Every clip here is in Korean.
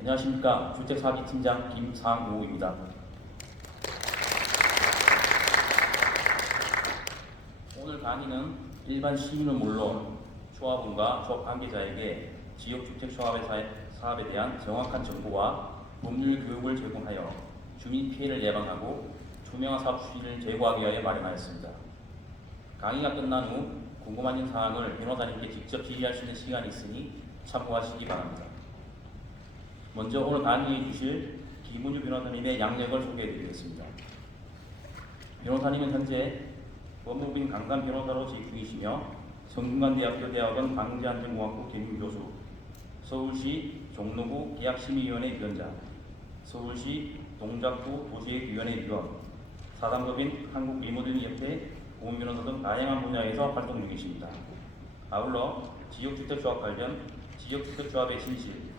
안녕하십니까. 주택사업팀장 김상우입니다. 오늘 강의는 일반 시민은 물론 조합원과 조합 관계자에게 지역주택조합의 사업에 대한 정확한 정보와 법률 교육을 제공하여 주민 피해를 예방하고 투명한 사업 추진을 제고하기 위하여 마련하였습니다. 강의가 끝난 후 궁금하신 사항을 변호사님께 직접 질의할 수 있는 시간이 있으니 참고하시기 바랍니다. 먼저 오늘 강의해 주실 김은주 변호사님의 양력을 소개해 드리겠습니다. 변호사님은 현재 법무부인 강남 변호사로 재직 중이시며 성균관대학교 대학원 방재안전공학부 겸임교수, 서울시 종로구 계약심의위원회 위원장, 서울시 동작구 도시계획위원회 위원, 사단법인 한국리모델링협회 보험변호사 등 다양한 분야에서 활동 중이십니다. 아울러 지역주택조합 관련 지역주택조합의 진실,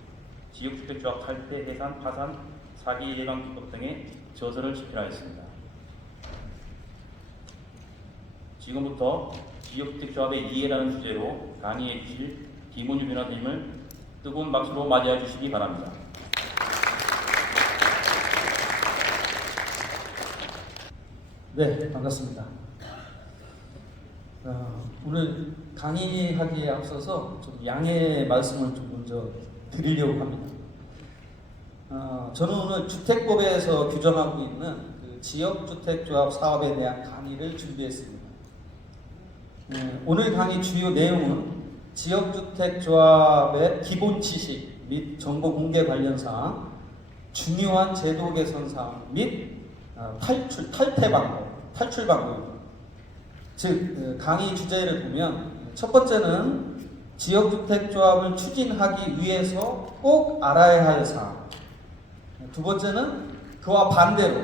지역주택조합 탈퇴, 해산, 파산, 사기 예방 기법 등의 저서를 집필하였습니다. 지금부터 지역주택조합의 이해라는 주제로 강의해 주실 김은주 변호사님을 뜨거운 박수로 맞이해 주시기 바랍니다. 네, 반갑습니다. 오늘 강의하기에 앞서서 좀 양해 말씀을 좀 먼저 드리려고 합니다. 저는 오늘 주택법에서 규정하고 있는 그 지역주택조합 사업에 대한 강의를 준비했습니다. 오늘 강의 주요 내용은 지역주택조합의 기본 지식 및 정보 공개 관련 사항, 중요한 제도 개선 사항 및 탈퇴 방법, 탈출 방법. 즉 강의 주제를 보면 첫 번째는 지역주택조합을 추진하기 위해서 꼭 알아야 할 사항. 두 번째는 그와 반대로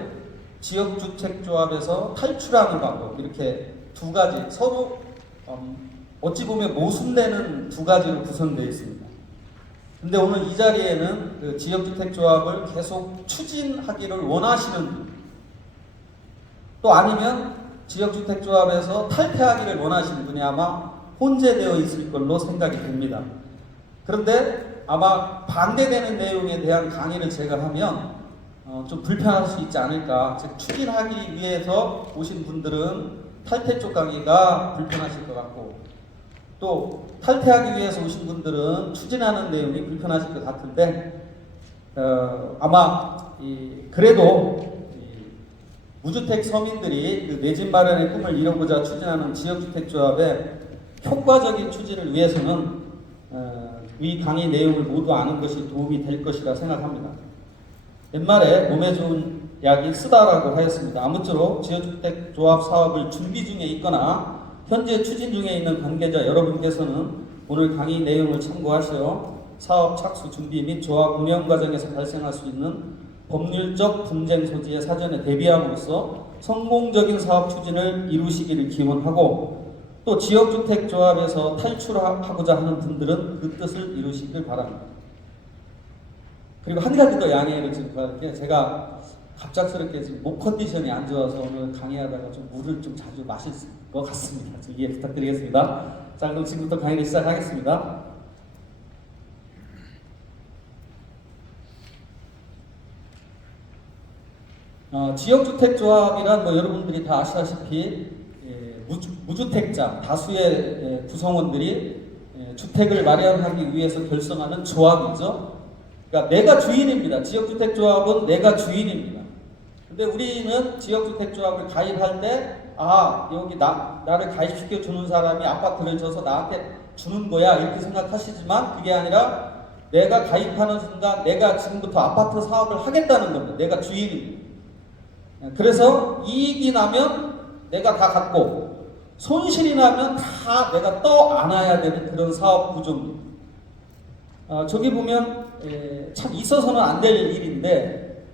지역주택조합에서 탈출하는 방법. 이렇게 두 가지 서로 어찌 보면 모순되는 두 가지로 구성되어 있습니다. 근데 오늘 이 자리에는 그 지역주택조합을 계속 추진하기를 원하시는 분, 또 아니면 지역주택조합에서 탈퇴하기를 원하시는 분이 아마 혼재되어 있을 걸로 생각이 됩니다. 그런데 아마 반대되는 내용에 대한 강의를 제가 하면 좀 불편할 수 있지 않을까. 즉 추진하기 위해서 오신 분들은 탈퇴 쪽 강의가 불편하실 것 같고, 또 탈퇴하기 위해서 오신 분들은 추진하는 내용이 불편하실 것 같은데 아마 그래도 무주택 서민들이 그 내집 마련의 꿈을 이루고자 추진하는 지역주택조합의 효과적인 추진을 위해서는 이 강의 내용을 모두 아는 것이 도움이 될 것이라 생각합니다. 옛말에 몸에 좋은 약이 쓰다라고 하였습니다. 아무쪼록 지역주택조합 사업을 준비 중에 있거나 현재 추진 중에 있는 관계자 여러분께서는 오늘 강의 내용을 참고하시어 사업 착수 준비 및 조합 운영 과정에서 발생할 수 있는 법률적 분쟁 소지에 사전에 대비함으로써 성공적인 사업 추진을 이루시기를 기원하고, 또 지역주택조합에서 탈출하고자 하는 분들은 그 뜻을 이루시길 바랍니다. 그리고 한 가지 더 양해를 좀 구할 게, 제가 갑작스럽게 지금 목 컨디션이 안 좋아서 오늘 강의하다가 좀 물을 좀 자주 마실 것 같습니다. 좀 이해 부탁드리겠습니다. 자, 그럼 지금부터 강의를 시작하겠습니다. 지역주택조합이란 여러분들이 다 아시다시피 무주택자 다수의 구성원들이 주택을 마련하기 위해서 결성하는 조합이죠. 그러니까 내가 주인입니다. 지역주택조합은 내가 주인입니다. 근데 우리는 지역주택조합을 가입할 때 여기 나를 가입시켜 주는 사람이 아파트를 줘서 나한테 주는 거야 이렇게 생각하시지만, 그게 아니라 내가 가입하는 순간 내가 지금부터 아파트 사업을 하겠다는 겁니다. 내가 주인입니다. 그래서 이익이 나면 내가 다 갖고 손실이 나면 다 내가 떠안아야 되는 그런 사업 구조입니다. 저기 보면 참 있어서는 안 될 일인데,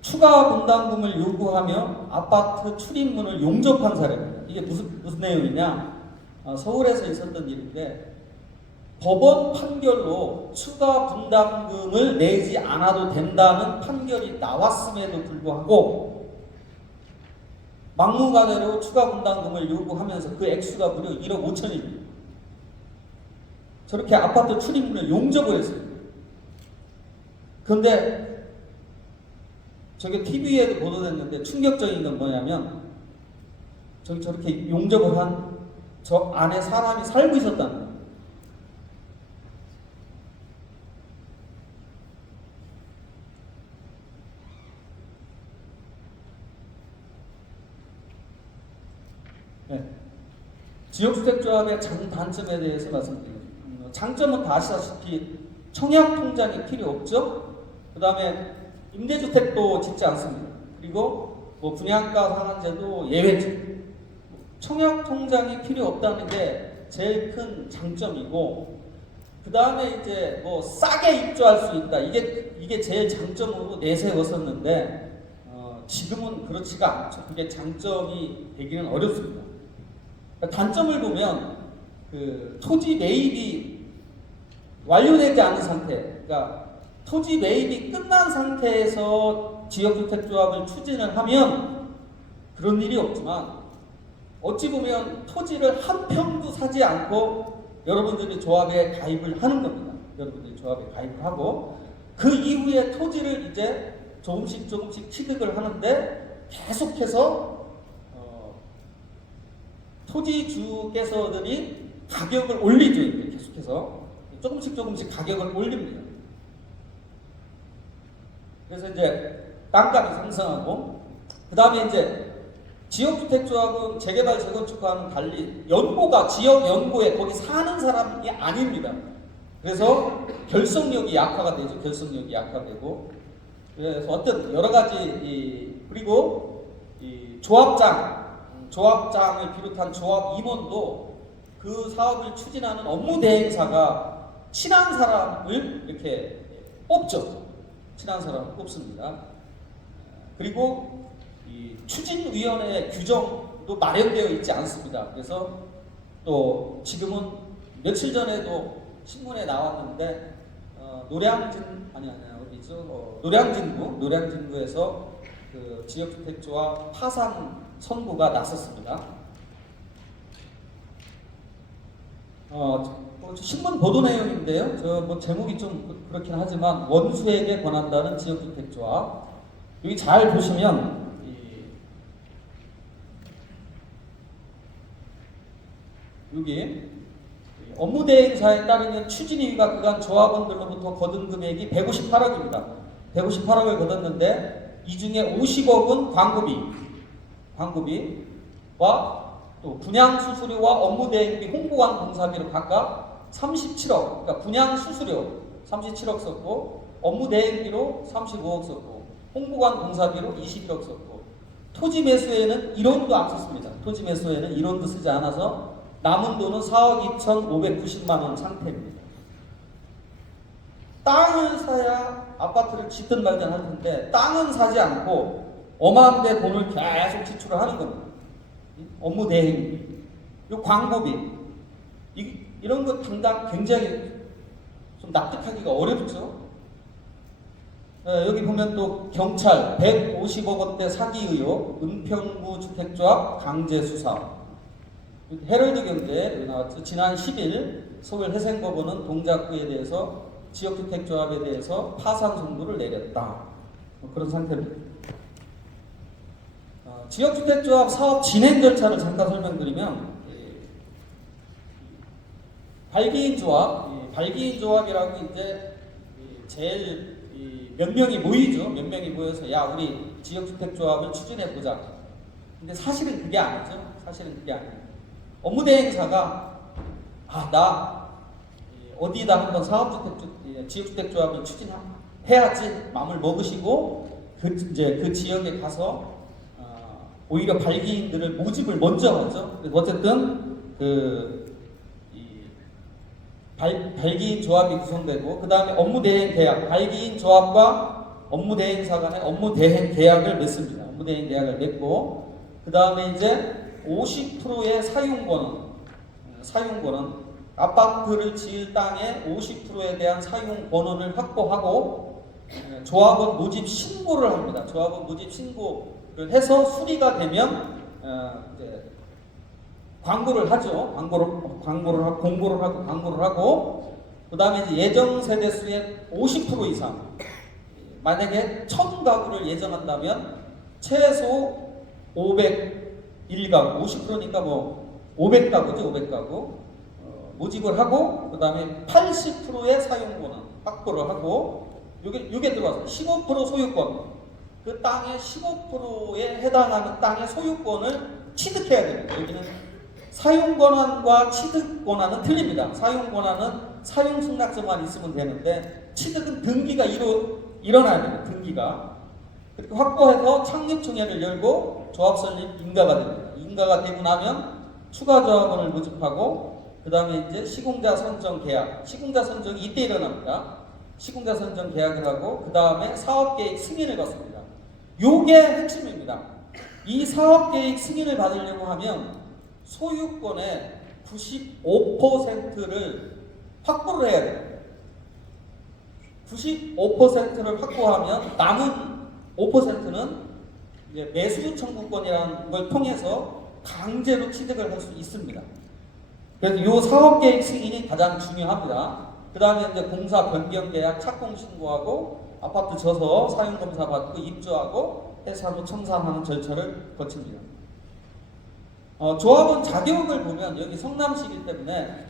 추가 분담금을 요구하며 아파트 출입문을 용접한 사례입니다. 이게 무슨 내용이냐? 서울에서 있었던 일인데, 법원 판결로 추가 분담금을 내지 않아도 된다는 판결이 나왔음에도 불구하고 막무가내로 추가 분담금을 요구하면서 그 액수가 무려 1억 5천입니다. 저렇게 아파트 출입문을 용접을 했어요. 그런데 저게 TV에도 보도됐는데 충격적인 건 뭐냐면 저기 저렇게 용접을 한 저 안에 사람이 살고 있었다는 거예요. 네. 지역주택조합의 장단점에 대해서 말씀드리겠습니다. 장점은 다 아시다시피 청약통장이 필요 없죠. 그 다음에 임대주택도 짓지 않습니다. 그리고 뭐 분양가 상한제도 예외죠. 청약통장이 필요 없다는 게 제일 큰 장점이고, 그 다음에 이제 뭐 싸게 입주할 수 있다. 이게 제일 장점으로 내세웠었는데 지금은 그렇지가 않죠. 그게 장점이 되기는 어렵습니다. 단점을 보면 그 토지 매입이 완료되지 않은 상태, 그러니까 토지 매입이 끝난 상태에서 지역주택조합을 추진을 하면 그런 일이 없지만, 어찌 보면 토지를 한 평도 사지 않고 여러분들이 조합에 가입을 하는 겁니다. 여러분들이 조합에 가입을 하고 그 이후에 토지를 이제 조금씩 취득을 하는데 계속해서 토지주께서들이 가격을 올리죠. 이렇게 계속해서 조금씩 가격을 올립니다. 그래서 이제 땅값이 상승하고, 그 다음에 이제 지역주택조합은 재개발 재건축과는 달리 연고가 지역 연고에 거기 사는 사람이 아닙니다. 그래서 결속력이 약화가 되죠. 결속력이 약화되고, 그래서 어떤 여러 가지 그리고 이 조합장을 비롯한 조합 임원도 그 사업을 추진하는 업무 대행사가 친한 사람을 이렇게 뽑죠. 친한 사람을 뽑습니다. 그리고 이 추진위원회 규정도 마련되어 있지 않습니다. 그래서 또 지금은 며칠 전에도 신문에 나왔는데 노량진구에서 그 지역주택조합 파산 선고가 났었습니다. 신문 보도 내용인데요. 뭐 제목이 좀 그렇긴 하지만 원수에게 권한다는 지역주택조합. 여기 잘 보시면 여기 업무대행사에 따르면 추진위가 그간 조합원들로부터 거둔 금액이 158억입니다. 158억을 거뒀는데 이 중에 50억은 광고비와 또 분양수수료와 업무대행비, 홍보관 공사비로 각각 37억, 그러니까 분양수수료 37억 썼고, 업무대행비로 35억 썼고, 홍보관 공사비로 21억 썼고, 토지 매수에는 1원도 안 썼습니다. 토지 매수에는 1원도 쓰지 않아서 남은 돈은 4억 2,590만 원 상태입니다. 땅을 사야 아파트를 짓든 말든 할 텐데 땅은 사지 않고 어마한데 돈을 계속 지출을 하는 겁니다. 업무 대행비, 요 광고비, 이런 거 당장 굉장히 좀 납득하기가 어렵죠. 여기 보면 또 경찰 150억 원대 사기 의혹, 은평구 주택조합 강제 수사. 헤럴드 경제에 나왔죠. 지난 10일 서울 해생법원은 동작구에 대해서 지역주택조합에 대해서 파산 선고를 내렸다. 그런 상태입니다. 지역주택조합 사업 진행 절차를 잠깐 설명드리면, 발기인 조합이라고 이제 제일 몇 명이 모이죠. 몇 명이 모여서 야 우리 지역주택조합을 추진해 보자. 근데 사실은 그게 아니죠. 업무대행사가 나 어디다 한번 지역주택조합을 추진해야지 마음을 먹으시고 그 지역에 가서 오히려 발기인들을 모집을 먼저 하죠. 어쨌든 발기인 조합이 구성되고, 그 다음에 업무대행 계약, 발기인 조합과 업무대행사 간의 업무대행 계약을 맺습니다. 업무대행 계약을 맺고, 그 다음에 이제 50%의 사용권은 아파트를 지을 땅의 50%에 대한 사용 권한을 확보하고, 조합원 모집 신고를 합니다. 조합원 모집 신고를 해서 수리가 되면 이제 광고를 하죠. 공고를 하고, 그 다음에 이제 예정 세대수의 50% 이상, 만약에 1000가구를 예정한다면 최소 501가구, 50%니까 뭐 500가구죠, 500가구 모집을 하고, 그 다음에 80%의 사용권은 확보를 하고, 요게 들어와서 15% 소유권, 그 땅의 15%에 해당하는 땅의 소유권을 취득해야 됩니다. 여기는 사용 권한과 취득 권한은 틀립니다. 사용 권한은 사용 승낙서만 있으면 되는데, 취득은 등기가 일어나야 됩니다. 등기가. 그렇게 확보해서 창립총회를 열고 조합 설립 인가가 됩니다. 인가가 되고 나면 추가 조합원을 모집하고, 그 다음에 이제 시공자 선정 계약, 시공자 선정이 이때 일어납니다. 시공자 선정 계약을 하고, 그 다음에 사업계획 승인을 받습니다. 요게 핵심입니다. 이 사업계획 승인을 받으려고 하면 소유권의 95%를 확보를 해야 돼요. 95%를 확보하면 남은 5%는 매수 청구권이라는 걸 통해서 강제로 취득을 할 수 있습니다. 그래서 이 사업계획 승인이 가장 중요합니다. 그 다음에 이제 공사 변경 계약 착공 신고하고 아파트 져서 사용 검사 받고 입주하고 해산후 청산하는 절차를 거칩니다. 조합원 자격을 보면 여기 성남시이기 때문에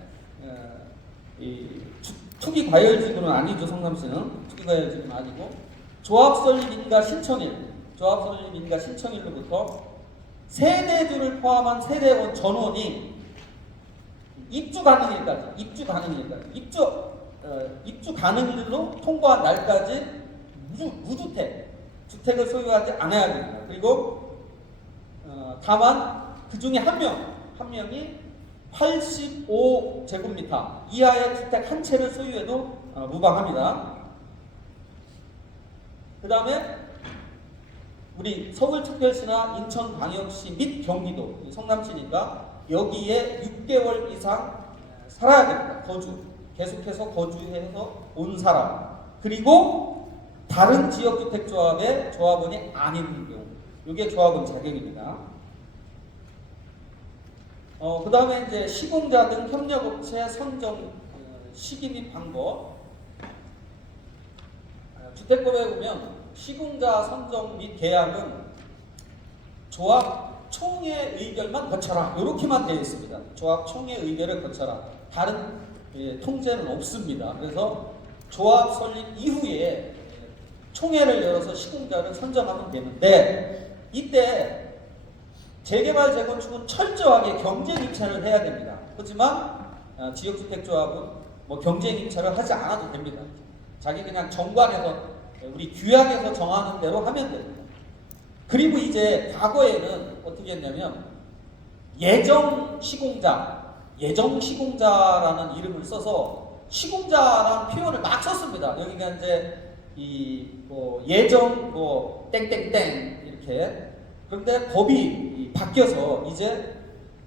투기 과열지구는 아니죠. 성남시는 투기 과열지구는 아니고, 조합 설립 인가 신청일로부터 세대주를 포함한 세대원 전원이 입주 가능일까지 입주 가능일로 통보한 날까지 주택을 소유하지 않아야 됩니다. 그리고 다만 그 중에 한 명이 85제곱미터 이하의 주택 한 채를 소유해도 무방합니다. 그 다음에 우리 서울특별시나 인천광역시 및 경기도, 성남시니까 여기에 6개월 이상 살아야 됩니다. 계속해서 거주해서 온 사람, 그리고 다른 지역주택조합의 조합원이 아닌 경우, 이게 조합원 자격입니다. 그 다음에 이제 시공자 등 협력업체 선정 시기 및 방법. 주택법에 보면 시공자 선정 및 계약은 조합 총회 의결만 거쳐라, 이렇게만 되어 있습니다. 조합 총회 의결을 거쳐라. 다른 통제는 없습니다. 그래서 조합 설립 이후에 총회를 열어서 시공자를 선정하면 되는데, 이때 재개발 재건축은 철저하게 경쟁 입찰을 해야 됩니다. 하지만 지역주택조합은 뭐 경쟁 입찰을 하지 않아도 됩니다. 자기 그냥 정관에서, 우리 규약에서 정하는 대로 하면 됩니다. 그리고 이제 과거에는 어떻게 했냐면 예정 시공자라는 이름을 써서 시공자라는 표현을 막 썼습니다. 여기가 이제 예정 땡땡땡 이렇게. 그런데 법이 바뀌어서 이제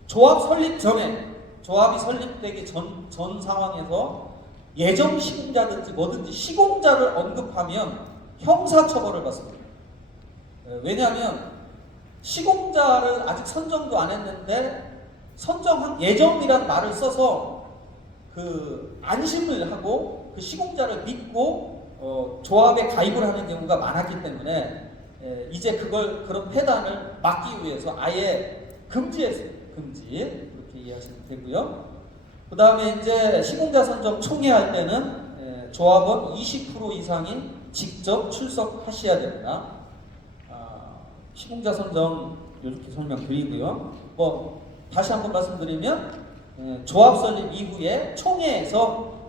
조합 설립 전에, 조합이 설립되기 전 상황에서 예정 시공자든지 뭐든지 시공자를 언급하면 형사처벌을 받습니다. 왜냐하면 시공자를 아직 선정도 안 했는데 선정한 예정이란 말을 써서 그 안심을 하고 그 시공자를 믿고 조합에 가입을 하는 경우가 많았기 때문에 이제 그런 폐단을 막기 위해서 아예 금지했어요. 그렇게 이해하시면 되고요. 그 다음에 이제 시공자 선정 총회할 때는 조합원 20% 이상이 직접 출석하셔야 됩니다. 시공자 선정 이렇게 설명드리고요. 다시 한번 말씀드리면 조합 설립 이후에 총회에서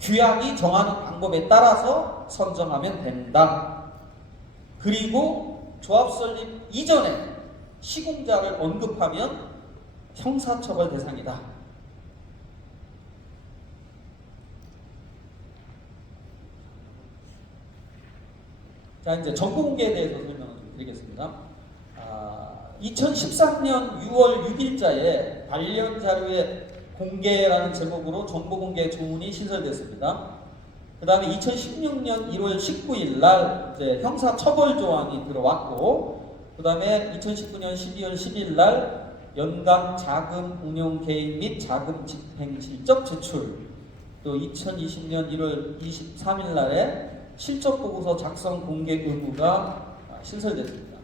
규약이 정하는 방법에 따라서 선정하면 된다. 그리고 조합 설립 이전에 시공자를 언급하면 형사처벌 대상이다. 자, 이제 정보 공개에 대해서 설명을 좀 드리겠습니다. 2013년 6월 6일자에 관련 자료의 공개라는 제목으로 정보 공개 조문이 신설됐습니다. 그 다음에 2016년 1월 19일 날 이제 형사 처벌 조항이 들어왔고, 그 다음에 2019년 12월 10일 날 연간 자금 운용 개입 및 자금 집행 실적 제출, 또 2020년 1월 23일 날에 실적 보고서 작성 공개 의무가 신설됐습니다.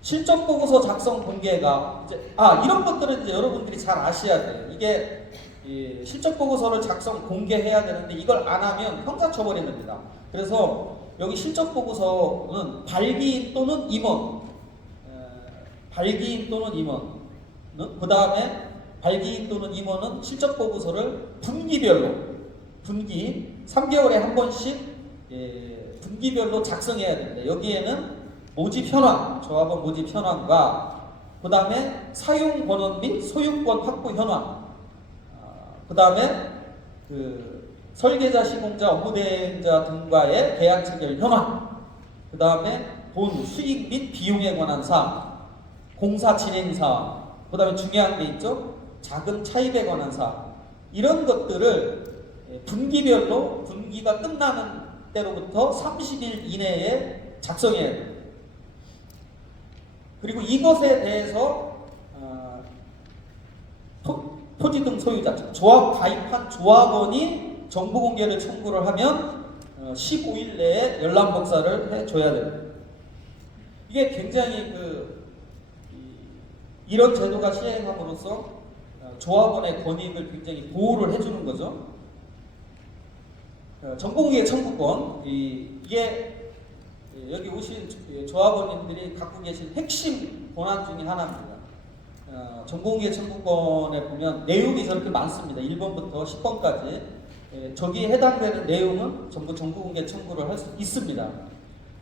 실적 보고서 작성 공개가 이제 이런 것들은 이제 여러분들이 잘 아셔야 돼요. 이게 이 실적 보고서를 작성 공개해야 되는데 이걸 안 하면 형사처벌이 됩니다. 그래서 여기 실적 보고서는 발기인 또는 임원, 발기인 또는 임원, 그 다음에 발기인 또는 임원은 실적 보고서를 분기별로, 분기 3개월에 한 번씩 분기별로 작성해야 됩니다. 여기에는 모집 현황, 조합원 모집 현황과 그 다음에 사용 권한 및 소유권 확보 현황, 그 다음에 그 설계자, 시공자, 업무 대행자 등과의 계약 체결 현황, 그 다음에 본 수익 및 비용에 관한 사항, 공사 진행 사항, 그 다음에 중요한 게 있죠. 자금 차입에 관한 사항. 이런 것들을 분기별로 분기가 끝나는 때로부터 30일 이내에 작성해야 돼요. 그리고 이것에 대해서 토지 등 소유자, 조합 가입한 조합원이 정보 공개를 청구를 하면 15일 내에 열람 복사를 해줘야 됩니다. 이게 굉장히 이런 제도가 시행함으로써 조합원의 권익을 굉장히 보호를 해주는 거죠. 정보공개 청구권, 이게 여기 오신 조합원님들이 갖고 계신 핵심 권한 중에 하나입니다. 정보공개 청구권에 보면 내용이 저렇게 많습니다. 1번부터 10번까지. 저기에 해당되는 내용은 전부 정보공개 청구를 할 수 있습니다.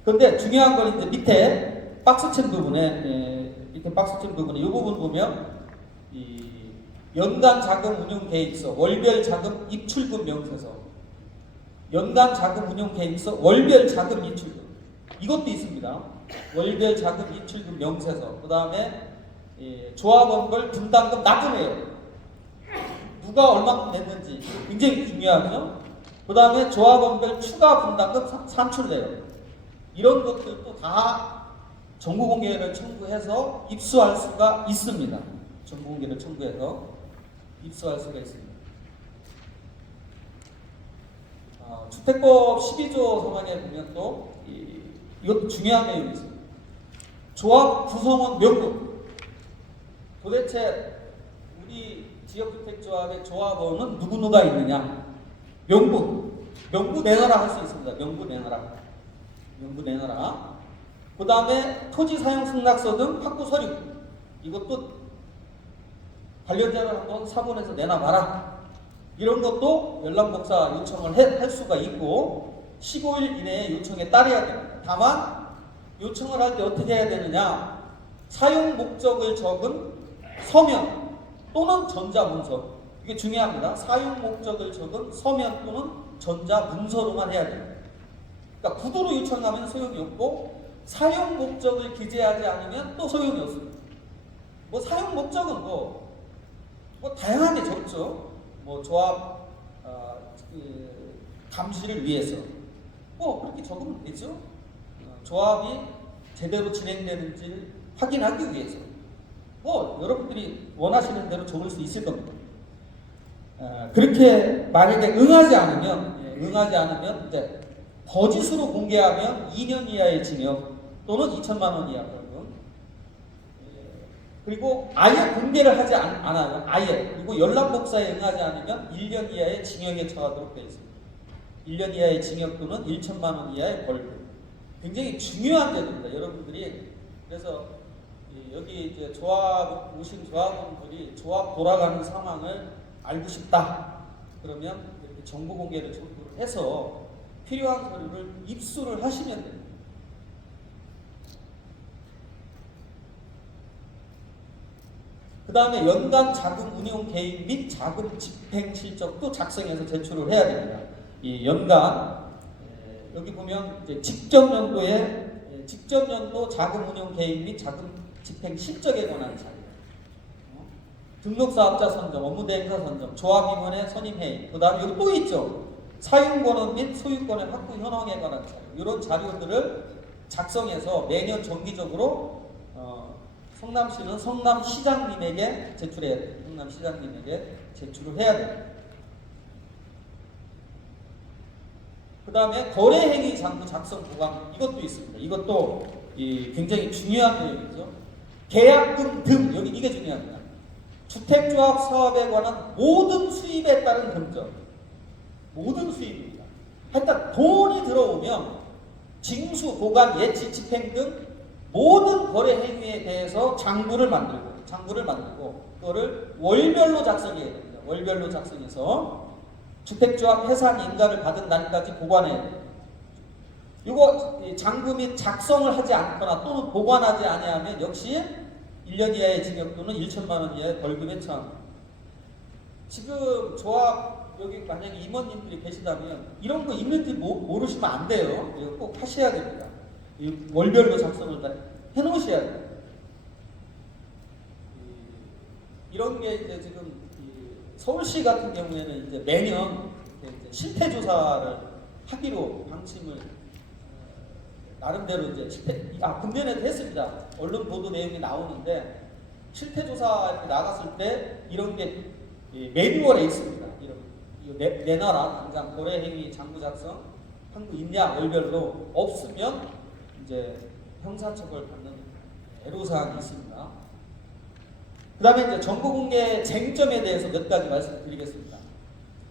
그런데 중요한 건 이제 밑에 박스친 부분에, 밑에 박스친 부분에 이 부분 보면 연간 자금 운용 계획서, 월별 자금 입출금 명세서, 연간 자금 운용 계획서, 월별 자금 입출금, 이것도 있습니다. 월별 자금 입출금 명세서, 그 다음에 조합원별 분담금 납부해요. 누가 얼마큼 냈는지 굉장히 중요하죠. 그 다음에 조합원별 추가 분담금 산출돼요. 이런 것들도 다 정보공개를 청구해서 입수할 수가 있습니다. 정보공개를 청구해서 입수할 수가 있습니다. 주택법 12조 서명에 보면 또 이것도 중요한 내용이 있습니다. 조합 구성원 명부. 도대체 우리 지역주택조합의 조합원은 누구누가 있느냐? 명부 내놔라 할 수 있습니다. 명부 내놔라. 그 다음에 토지 사용 승낙서 등 확보 서류. 이것도 관련자를 한번 사본에서 내놔봐라. 이런 것도 열람복사 요청을 할 수가 있고 15일 이내에 요청에 따라야 됩니다. 다만 요청을 할 때 어떻게 해야 되느냐? 사용 목적을 적은 서면 또는 전자문서. 이게 중요합니다. 사용 목적을 적은 서면 또는 전자문서로만 해야 됩니다. 그러니까 구두로 요청하면 소용이 없고 사용 목적을 기재하지 않으면 또 소용이 없습니다. 사용 목적은 뭐 다양하게 적죠. 조합 감시를 위해서 그렇게 적으면 되죠. 조합이 제대로 진행되는지 확인하기 위해서 여러분들이 원하시는 대로 적을 수 있을 겁니다. 그렇게 만약에 응하지 않으면 이제 거짓으로 공개하면 2년 이하의 징역 또는 2천만 원 이하 벌금. 그리고 아예 공개를 하지 않아요. 아예. 그리고 열람복사에 응하지 않으면 1년 이하의 징역에 처하도록 되어 있습니다. 1년 이하의 징역 또는 1천만 원 이하의 벌금. 굉장히 중요한 제도입니다. 여러분들이 그래서 여기 이제 오신 조합원들이 조합 돌아가는 상황을 알고 싶다. 그러면 이렇게 정보 공개를 청구를 해서 필요한 서류를 입수를 하시면 됩니다. 그 다음에 연간 자금 운용 계획 및 자금 집행 실적도 작성해서 제출을 해야 됩니다. 이 연간 여기 보면 이제 직전 연도 자금 운용 계획 및 자금 집행 실적에 관한 자료, 등록사업자 선정, 업무대행사 선정, 조합임원의 선임회의, 그 다음에 여기 또 있죠. 사용권은 및 소유권의 확보 현황에 관한 자료, 이런 자료들을 작성해서 매년 정기적으로 성남시는 성남시장님에게 제출해야 돼요. 성남시장님에게 제출을 해야 돼요. 그 다음에 거래행위 장부 작성 보관 이것도 있습니다. 이것도 굉장히 중요한 내용이죠. 계약금 등 여기 이게 중요합니다. 주택조합 사업에 관한 모든 수입에 따른 금전, 모든 수입입니다. 하여튼 돈이 들어오면 징수, 보관, 예치, 집행 등 모든 거래 행위에 대해서 장부를 만들고 그거를 월별로 작성해야 됩니다. 월별로 작성해서 주택조합 해산 인가를 받은 날까지 보관해야 돼요. 이거 장부 및 작성을 하지 않거나 또는 보관하지 아니하면 역시 1년 이하의 징역 또는 1천만 원 이하의 벌금에 처합니다. 지금 조합 여기 만약에 임원님들이 계시다면 이런 거 있는지 모르시면 안 돼요. 이거 꼭 하셔야 됩니다. 월별로 작성을 다 해놓으셔야 돼요. 이런 게 이제 지금 서울시 같은 경우에는 이제 매년 이제 실태 조사를 하기로 방침을 나름대로 이제 금년에도 했습니다. 언론 보도 내용이 나오는데 실태 조사 이렇게 나갔을 때 이런 게 매뉴얼에 있습니다. 이거 내놔라 당장 거래 행위 장부 작성 한거 있냐 월별로 없으면 이제 형사처벌 받는 애로사항이 있습니다. 그 다음에 이제 정보공개 쟁점에 대해서 몇 가지 말씀드리겠습니다.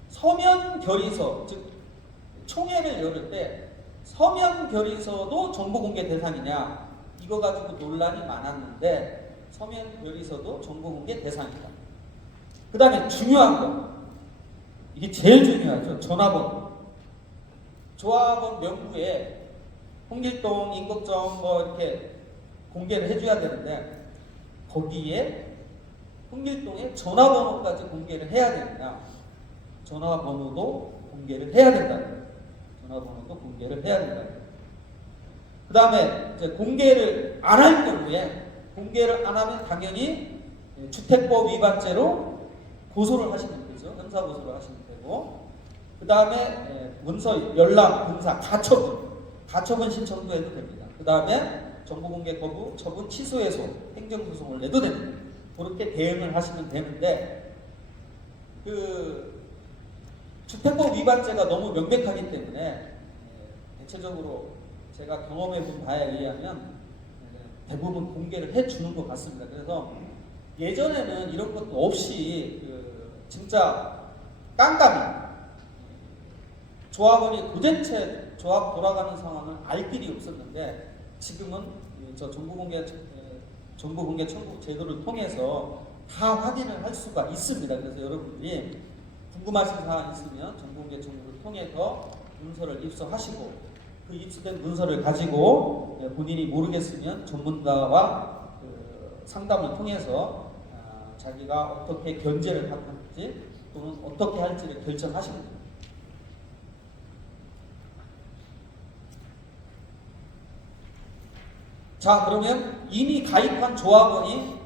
서면 결의서, 즉 총회를 열을 때 서면 결의서도 정보공개 대상이냐 이거 가지고 논란이 많았는데 서면 결의서도 정보공개 대상이다. 그 다음에 중요한 거, 이게 제일 중요하죠. 전화번호. 조합원 명부에 홍길동, 임국정 뭐 이렇게 공개를 해줘야 되는데 거기에 홍길동의 전화번호까지 공개를 해야 되느냐? 전화번호도 공개를 해야 된다. 전화번호도 공개를 해야 된다. 그 다음에 이제 공개를 안 할 경우에 공개를 안 하면 당연히 주택법 위반죄로 고소를 하시면 되죠. 형사 고소를 하시면 되고, 그 다음에 문서 열람, 등사, 가처분 신청도 해도 됩니다. 그 다음에 정보공개 거부, 처분, 취소해소, 행정소송을 내도 됩니다. 그렇게 대응을 하시면 되는데 그 주택법 위반죄가 너무 명백하기 때문에 대체적으로 제가 경험해 본 바에 의하면 대부분 공개를 해주는 것 같습니다. 그래서 예전에는 이런 것도 없이 진짜 깜깜이 조합원이 도대체 조합 돌아가는 상황을 알 길이 없었는데 지금은 저 정보공개 청구 제도를 통해서 다 확인을 할 수가 있습니다. 그래서 여러분들이 궁금하신 사항 있으면 정보공개 청구를 통해서 문서를 입수하시고 그 입수된 문서를 가지고 본인이 모르겠으면 전문가와 상담을 통해서 자기가 어떻게 견제를 할지 또는 어떻게 할지를 결정하시면 됩니다. 자, 그러면 이미 가입한 조합원이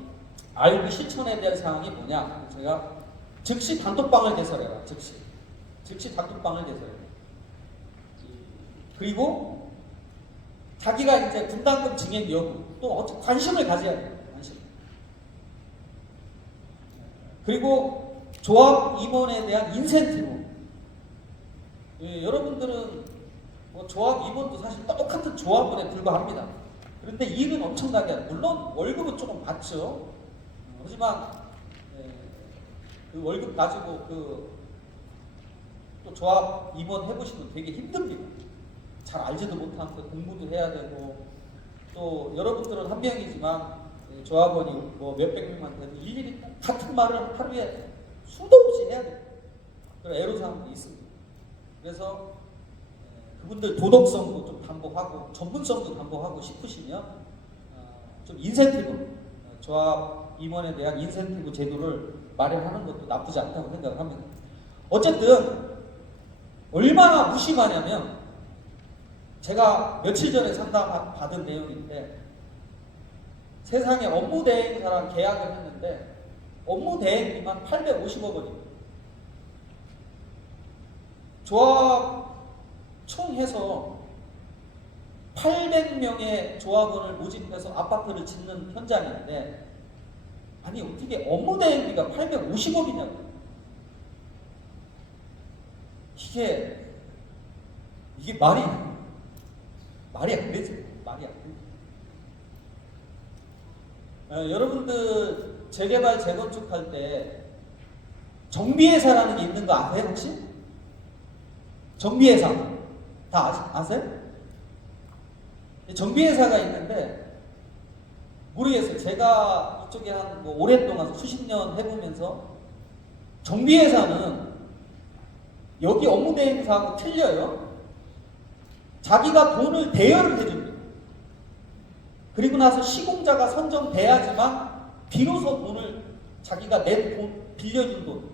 알고 실천해야 될 사항이 뭐냐? 제가 즉시 단톡방을 개설해라. 즉시 단톡방을 개설해라. 그리고 자기가 이제 분담금 증액 여부 또 관심을 가져야 돼요. 관심. 그리고 조합 임원에 대한 인센티브. 여러분들은 뭐 조합 임원도 사실 똑같은 조합원에 불과합니다. 그런데 일은 엄청나게 물론 월급은 조금 받죠. 하지만 그 월급 가지고 또 조합 임원 해보시면 되게 힘듭니다. 잘 알지도 못하는데 공부도 해야 되고 또 여러분들은 한 명이지만 조합원이 뭐 몇백 명한테 일일이 같은 말을 하루에 수도 없이 해야 돼요. 그런 애로사항도 있습니다. 그래서 그분들 도덕성도 좀 담보하고 전문성도 담보하고 싶으시면 좀 인센티브, 조합 임원에 대한 인센티브 제도를 마련하는 것도 나쁘지 않다고 생각을 합니다. 어쨌든 얼마나 무심하냐면 제가 며칠 전에 상담받은 내용인데 세상에 업무대행사랑 계약을 했는데 업무대행비만 850억 원입니다. 조합 총 해서 800명의 조합원을 모집해서 아파트를 짓는 현장인데 아니 어떻게 업무대행비가 850억이냐고. 이게 이게 말이 안 되죠. 말이 안 돼요. 여러분들 재개발 재건축 할 때 정비회사라는 게 있는 거 아세요 혹시? 정비회사 다 아세요? 정비회사가 있는데 모르겠어요. 제가 이쪽에 한 뭐 오랫동안 수십 년 해보면서 정비회사는 여기 업무 대행사하고 틀려요. 자기가 돈을 대여를 해줍니다. 그리고 나서 시공자가 선정돼야지만 비로소 돈을 자기가 낸 돈, 빌려준 돈,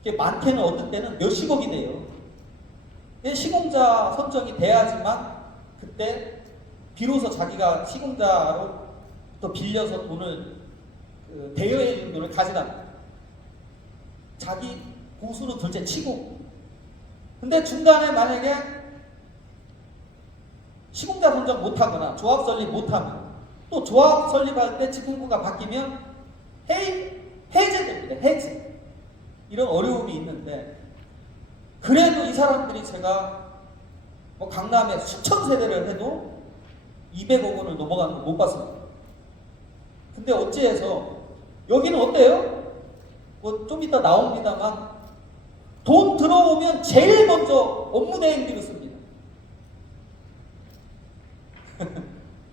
이게 많게는 어떤 때는 몇십억이 돼요. 시공자 선정이 돼야지만 그때 비로소 자기가 시공자로 또 빌려서 돈을 대여해 준 돈을 가져갑니다. 자기 고수는 둘째 치고. 근데 중간에 만약에 시공자 선정 못하거나 조합 설립 못하면 또 조합 설립할 때 지분구가 바뀌면 해제됩니다. 해제. 이런 어려움이 있는데 그래도 이 사람들이 제가 뭐 강남에 수천 세대를 해도 200억 원을 넘어가는 거 못 봤습니다. 근데 어찌해서 여기는 어때요? 뭐 좀 이따 나옵니다만 돈 들어오면 제일 먼저 업무 대행비를 씁니다.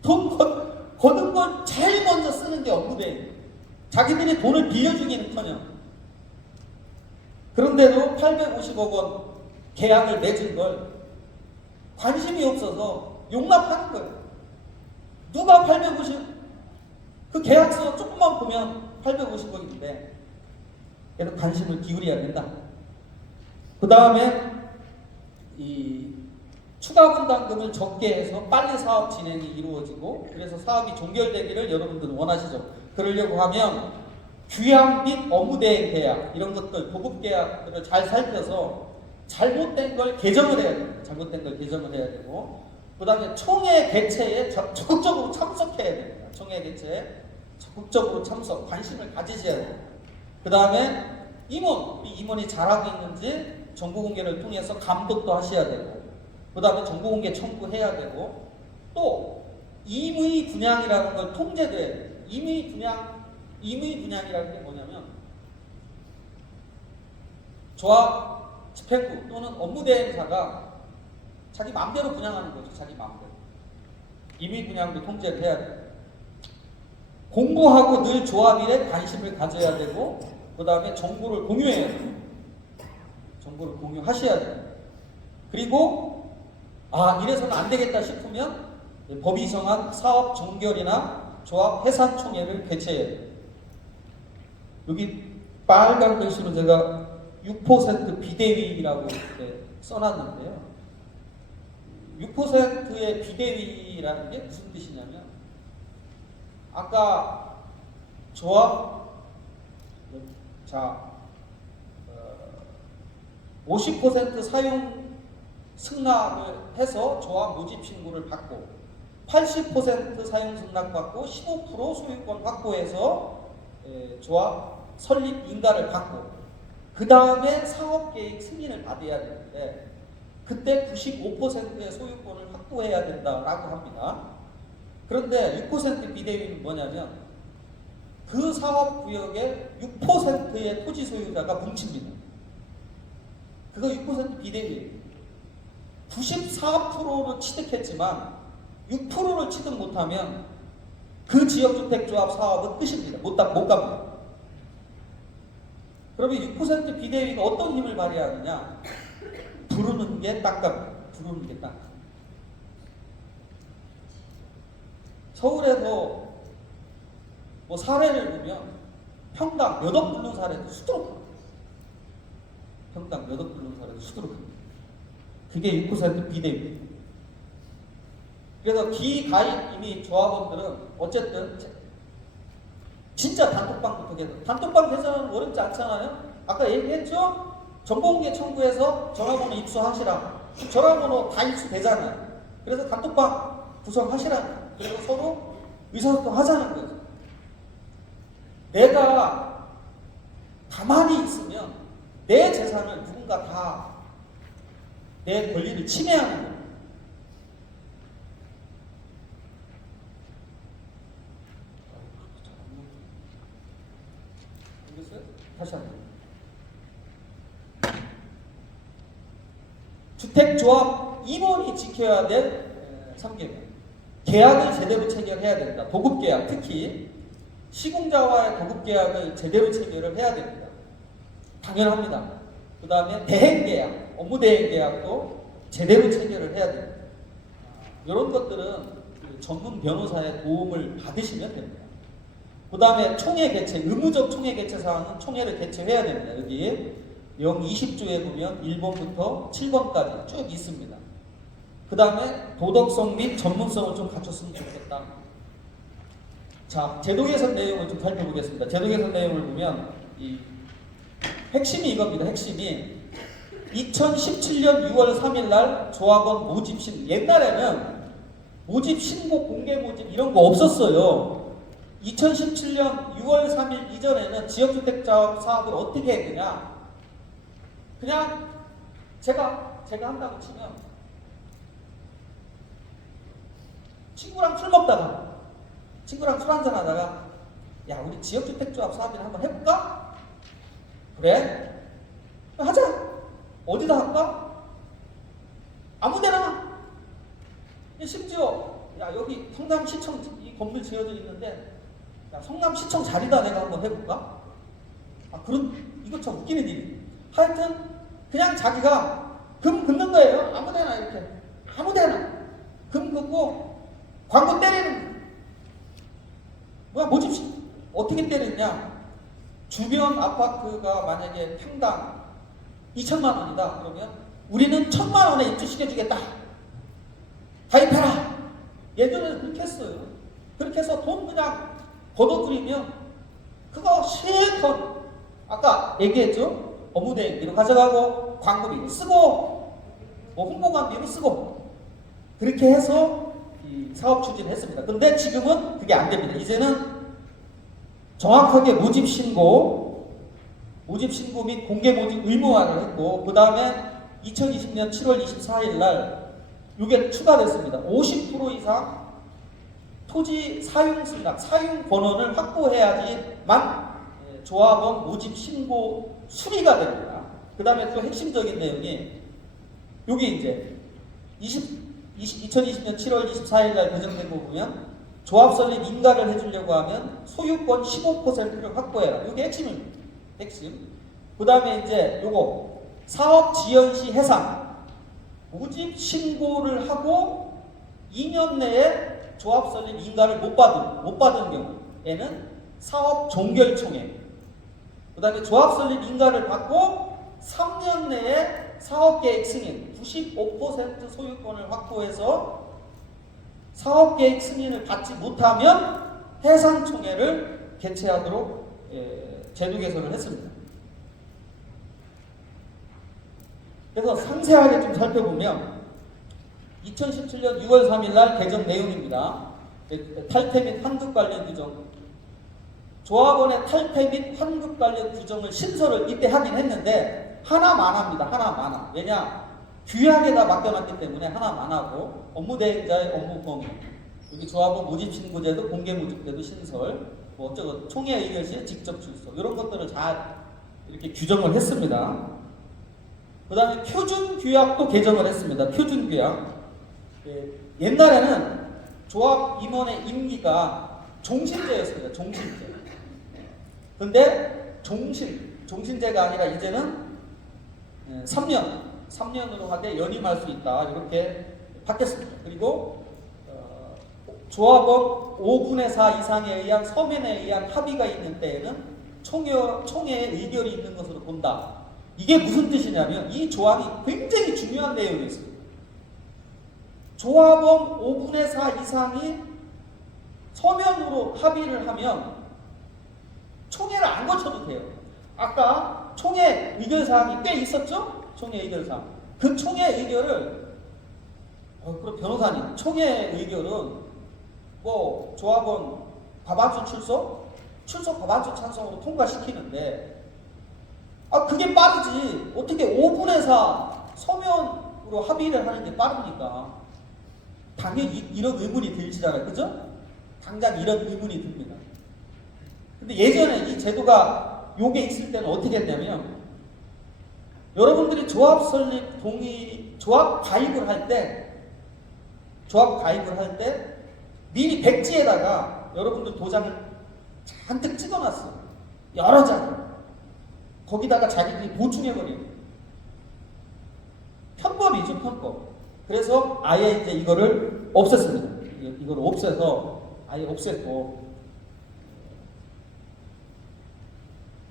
돈 거둔 걸 제일 먼저 쓰는 게 업무 대행. 자기들이 돈을 빌려주기는커녕. 그런데도 850억 원 계약을 맺은 걸 관심이 없어서 용납하는 거예요. 누가 850, 그 계약서 조금만 보면 850억인데 그래도 관심을 기울여야 된다. 그 다음에 이 추가 분담금을 적게 해서 빨리 사업 진행이 이루어지고 그래서 사업이 종결되기를 여러분들은 원하시죠. 그러려고 하면 규약 및 업무 대행 계약 이런 것들 보급 계약들을 잘 살펴서 잘못된 걸 개정을 해야 돼요. 잘못된 걸 개정을 해야 되고 그 다음에 총회 개최에 적극적으로 참석해야 됩니다. 총회 개최에 적극적으로 참석, 관심을 가지셔야 돼요. 그 다음에 우리 임원이 잘하고 있는지 정보공개를 통해서 감독도 하셔야 되고 그 다음에 정보공개 청구해야 되고 또 임의 분양이라는 걸 통제돼야 돼요. 임의 분양이라는 게 뭐냐면 조합, 집행부 또는 업무대행사가 자기 마음대로 분양하는 거죠. 자기 마음대로. 임의 분양도 통제를 해야 돼요. 공고하고 늘 조합 일에 관심을 가져야 되고 그 다음에 정보를 공유해야 돼요. 정보를 공유하셔야 돼요. 그리고 이래서는 안 되겠다 싶으면 법이 정한 사업 종결이나 조합 해산 총회를 개최해야 돼요. 여기 빨간 글씨로 제가 6% 비대위라고 이렇게 써놨는데요. 6%의 비대위라는 게 무슨 뜻이냐면 아까 조합 50% 사용 승낙을 해서 조합 모집 신고를 받고 80% 사용 승낙 받고 15% 소유권 확보해서 조합 설립 인가를 받고 그 다음에 사업계획 승인을 받아야 되는데 그때 95%의 소유권을 확보해야 된다라고 합니다. 그런데 6% 비대위는 뭐냐면 그 사업구역에 6%의 토지 소유자가 뭉칩니다. 그거 6% 비대위예요. 94%를 취득했지만 6%를 취득 못하면 그 지역주택조합 사업은 끝입니다. 못 갑니다. 그러면 6% 비대위가 어떤 힘을 발휘하느냐? 부르는 게 닦갑니다. 부르는 게 닦갑니다. 서울에서 뭐 사례를 보면 평당 몇 억 부른 사례도 수두룩합니다. 평당 몇 억 부른 사례도 수두룩합니다. 그게 6% 비대위입니다. 그래서 기가입 이미 조합원들은 어쨌든 진짜 단톡방부터 개설. 단톡방 개설은 어렵지 않잖아요. 아까 얘기했죠? 정보공개 청구해서 전화번호 입수하시라. 전화번호 다 입수되잖아요. 그래서 단톡방 구성하시라. 그래서 서로 의사소통 하자는 거죠. 내가 가만히 있으면 내 재산을 누군가 다 내 권리를 침해하는 거예요. 다시 한번. 주택조합 임원이 지켜야 될 3개명. 계약을 제대로 체결해야 된다. 도급계약, 특히 시공자와의 도급계약을 제대로 체결을 해야 됩니다. 당연합니다. 그 다음에 대행계약, 업무 대행계약도 제대로 체결을 해야 됩니다. 이런 것들은 전문 변호사의 도움을 받으시면 됩니다. 그 다음에 총회 개최, 의무적 총회 개최 사항은 총회를 개최해야 됩니다. 여기 영 20조에 보면 1번부터 7번까지 쭉 있습니다. 그 다음에 도덕성 및 전문성을 좀 갖췄으면 좋겠다. 자, 제도 개선 내용을 좀 살펴보겠습니다. 제도 개선 내용을 보면 이 핵심이 이겁니다. 핵심이 2017년 6월 3일 날 조합원 모집 신고. 옛날에는 모집 신고, 공개 모집 이런 거 없었어요. 2017년 6월 3일 이전에는 지역주택자 사업을 어떻게 했느냐? 그냥 제가 한다고 치면 친구랑 술 먹다가 친구랑 술 한잔 하다가 야, 우리 지역주택조합 사업이나 한번 해볼까? 그래? 하자. 어디다 할까? 아무데나. 심지어 야, 여기 성남시청 이 건물 지어져 있는데 야, 성남시청 자리다 내가 한번 해볼까? 아, 이거 참 웃기는 일이. 하여튼 그냥 자기가 금 긋는 거예요. 아무데나 이렇게. 아무데나. 금 긋고 광고 때리는. 뭐야, 모집시 어떻게 때리냐? 주변 아파트가 만약에 평당 2천만 원이다. 그러면 우리는 1,000만 원에 입주시켜주겠다. 가입해라. 예전에는 그렇게 했어요. 그렇게 해서 돈 그냥 걷어들이면 그거 실컷 아까 얘기했죠. 업무대행비로 가져가고 광고비로 쓰고 뭐 홍보관비로 쓰고 그렇게 해서 이 사업 추진을 했습니다. 근데 지금은 그게 안 됩니다. 이제는 정확하게 모집 신고 및 공개 모집 의무화를 했고, 그 다음에 2020년 7월 24일 날 이게 추가됐습니다. 50% 이상 토지 사용 승낙, 사용 권한을 확보해야지만 조합원 모집 신고 수리가 됩니다. 그 다음에 또 핵심적인 내용이 여기 이제 2020년 7월 24일 날 개정된 거 보면 조합 설립 인가를 해주려고 하면 소유권 15%를 확보해라. 이게 핵심입니다. 핵심. 그 다음에 이제 요거 사업 지연 시 해상 모집 신고를 하고 2년 내에 조합 설립 인가를 못 받은 경우에는 사업 종결총회. 그 다음에 조합 설립 인가를 받고 3년 내에 사업계획 승인 95% 소유권을 확보해서 사업계획 승인을 받지 못하면 해상총회를 개최하도록 제도 개선을 했습니다. 그래서 상세하게 좀 살펴보면 2017년 6월 3일 날 개정 내용입니다. 탈퇴 및 환급 관련 규정. 조합원의 탈퇴 및 환급 관련 규정을 신설을 이때 하긴 했는데 하나만 합니다. 하나만. 왜냐? 규약에다 맡겨놨기 때문에 하나만 하고 업무 대행자의 업무 범위, 여기 조합원 모집 신고제도 공개 모집제도 신설, 뭐 어쩌고 총회 의결 시 직접 출석 이런 것들을 잘 이렇게 규정을 했습니다. 그 다음에 표준 규약도 개정을 했습니다. 표준 규약. 옛날에는 조합 임원의 임기가 종신제였습니다. 종신제. 근데 종신제가 아니라 이제는 3년으로 하되 연임할 수 있다. 이렇게 바뀌었습니다. 그리고 조합원 5분의 4 이상에 의한 서면에 의한 합의가 있는 때에는 총회의 의결이 있는 것으로 본다. 이게 무슨 뜻이냐면 이 조항이 굉장히 중요한 내용이었습니다. 조합원 5분의 4 이상이 서면으로 합의를 하면 총회를 안 거쳐도 돼요. 아까 총회 의결사항이 꽤 있었죠? 총회 의결사항. 그 총회 의결을 그럼 변호사님, 총회 의결은 뭐 조합원 과반수 출석 과반수 찬성으로 통과시키는데 그게 빠르지. 어떻게 5분의 4 서면으로 합의를 하는 게 빠릅니까? 당연히 이런 의문이 들지잖아요. 그죠? 당장 이런 의문이 듭니다. 근데 예전에 이 제도가 요게 있을 때는 어떻게 했냐면 여러분들이 조합 설립 동의 조합 가입을 할 때 미리 백지에다가 여러분들 도장을 잔뜩 찍어놨어요. 여러 장. 거기다가 자기들이 보충해버려요. 편법이죠, 편법. 그래서 아예 이제 이거를 없앴습니다. 이걸 없애서 아예 없앴고,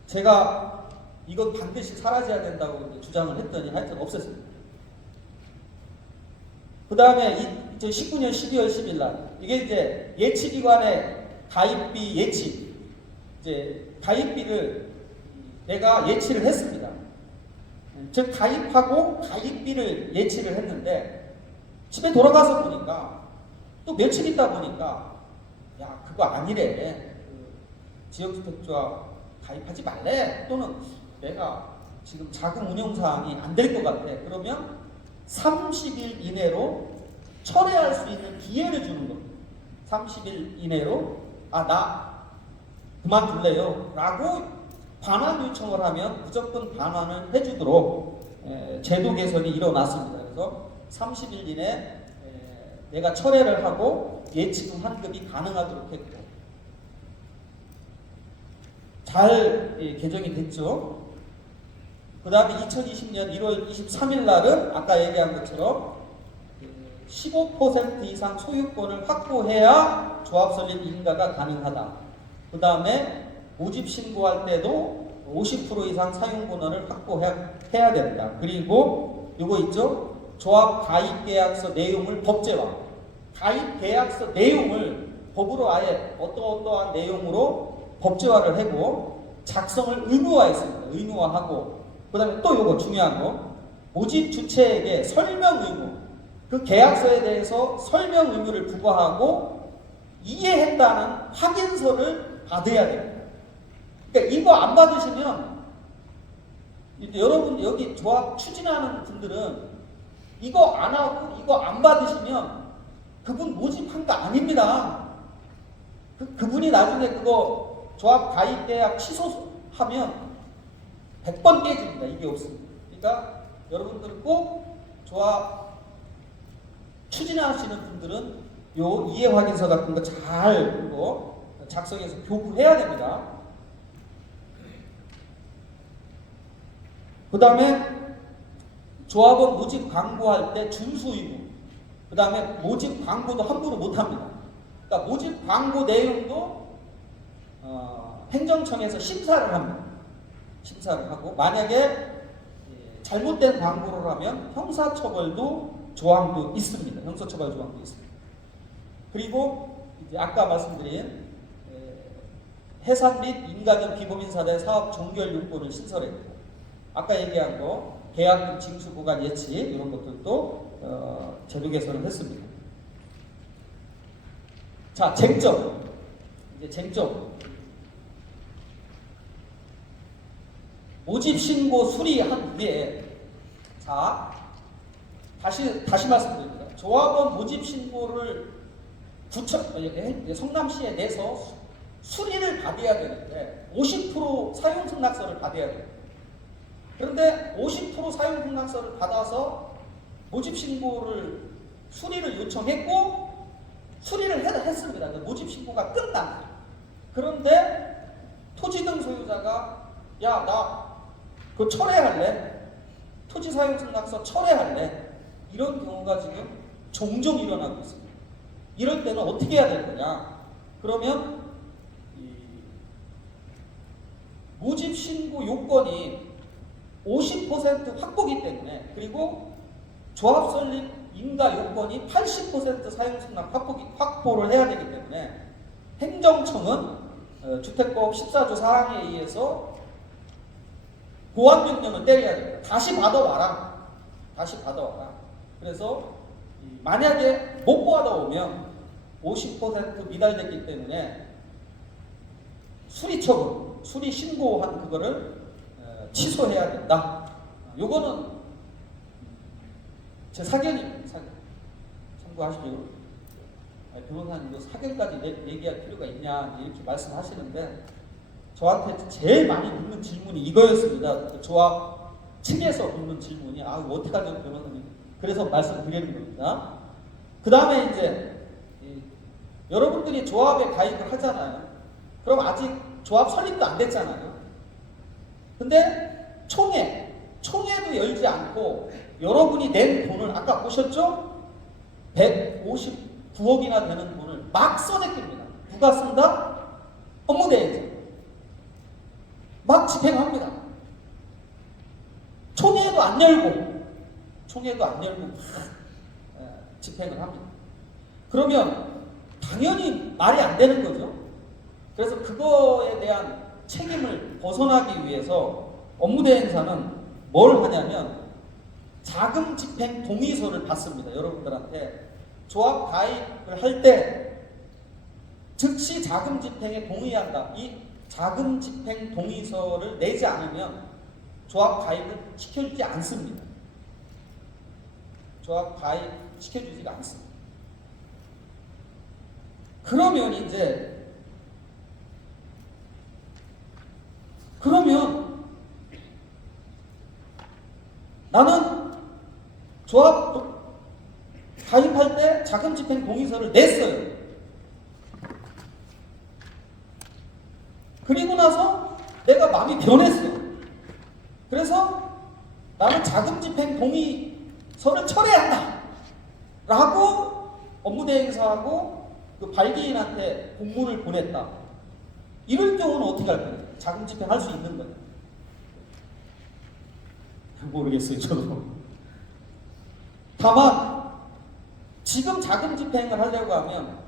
제가 이건 반드시 사라져야 된다고 주장을 했더니 하여튼 없앴습니다. 그 다음에 2019년 12월 10일 날 이게 이제 예치기관의 가입비 예치, 이제 가입비를 내가 예치를 했습니다. 즉 가입하고 가입비를 예치를 했는데 집에 돌아가서 보니까 또 며칠 있다 보니까 야 그거 아니래, 지역주택조합 가입하지 말래, 또는 내가 지금 자금 운영 사항이 안 될 것 같아. 그러면 30일 이내로 철회할 수 있는 기회를 주는 겁니다. 30일 이내로 나 그만둘래요 라고 반환 요청을 하면 무조건 반환을 해주도록 제도 개선이 일어났습니다. 그래서 30일 이내 내가 철회를 하고 예치금 환급이 가능하도록 했고, 잘 개정이 됐죠. 그 다음에 2020년 1월 23일 날은 아까 얘기한 것처럼 15% 이상 소유권을 확보해야 조합 설립 인가가 가능하다. 그 다음에 모집 신고할 때도 50% 이상 사용 권한을 확보해야 된다. 그리고 이거 있죠? 조합 가입 계약서 내용을 법제화. 가입 계약서 내용을 법으로 아예 어떠한 내용으로 법제화를 하고 작성을 의무화했습니다. 의무화하고, 그 다음에 또 이거 중요한 거, 모집 주체에게 설명 의무, 그 계약서에 대해서 설명 의무를 부과하고 이해했다는 확인서를 받아야 됩니다. 그러니까 이거 안 받으시면, 여러분 여기 조합 추진하는 분들은 이거 안 하고 이거 안 받으시면 그분 모집한 거 아닙니다. 그분이 나중에 그거 조합 가입 계약 취소하면 100번 깨집니다. 이게 없습니다. 그러니까 여러분들은 꼭 조합 추진하시는 분들은 요 이해 확인서 같은 거 잘 작성해서 교부해야 됩니다. 그 다음에 조합원 모집 광고할 때 준수 의무, 그 다음에 모집 광고도 함부로 못합니다. 그러니까 모집 광고 내용도 행정청에서 심사를 합니다. 심사를 하고 만약에 잘못된 광고를 하면 형사처벌도 조항도 있습니다. 형사처벌 조항도 있습니다. 그리고 이제 아까 말씀드린 해산 및 인가견 비법인사대 사업 종결 요건을 신설했고, 아까 얘기한 거 계약금 징수 보관 예치 이런 것들도 제도 개선을 했습니다. 자, 쟁점. 이제 쟁점. 모집 신고 수리한 후에, 자, 다시 말씀드립니다. 조합원 모집 신고를 성남시에 내서 수리를 받아야 되는데 50% 사용 승낙서를 받아야 돼요. 그런데 50% 사용 승낙서를 받아서 모집 신고를 수리를 요청했고 수리를 했습니다. 모집 신고가 끝난 거예요. 그런데 토지 등 소유자가 야, 나 그거 철회할래? 토지 사용 승낙서 철회할래? 이런 경우가 지금 종종 일어나고 있습니다. 이럴 때는 어떻게 해야 될 거냐? 그러면 모집 신고 요건이 50% 확보기 때문에, 그리고 조합 설립 인가 요건이 80% 사용 승낙 확보를 해야 되기 때문에 행정청은 주택법 14조 사항에 의해서 보완 명령을 때려야 됩니다. 다시 받아와라. 다시 받아와라. 그래서 만약에 못 받아오면 50% 미달됐기 때문에 수리 처분, 수리 신고한 그거를 취소해야 된다. 요거는 제 사견입니다. 사견. 참고하시죠. 변호사님 이거 사견까지 얘기할 필요가 있냐 이렇게 말씀하시는데 저한테 제일 많이 묻는 질문이 이거였습니다. 그 조합 측에서 묻는 질문이 어떡하죠 변호사님? 그래서 말씀드리는 겁니다. 그 다음에 이제 여러분들이 조합에 가입을 하잖아요. 그럼 아직 조합 설립도 안 됐잖아요. 근데 총회도 열지 않고 여러분이 낸 돈을 아까 보셨죠? 159억이나 되는 돈을 막 써내깁니다. 누가 쓴다? 업무대행자. 막 집행합니다. 총회도 안 열고 집행을 합니다. 그러면 당연히 말이 안 되는 거죠. 그래서 그거에 대한 책임을 벗어나기 위해서 업무대행사는 뭘 하냐면 자금 집행 동의서를 받습니다. 여러분들한테 조합 가입을 할 때 즉시 자금 집행에 동의한다. 이 자금 집행 동의서를 내지 않으면 조합 가입을 시켜주지 않습니다. 조합 가입 시켜주지가 않습니다. 그러면 나는 조합 가입할 때 자금 집행 동의서를 냈어요. 그리고 나서 내가 마음이 변했어. 그래서 나는 자금 집행 동의서를 철회한다 라고 업무대행사하고 그 발기인한테 공문을 보냈다. 이럴 경우는 어떻게 할 거예요? 자금 집행할 수 있는 거예요? 모르겠어요, 저도. 다만 지금 자금 집행을 하려고 하면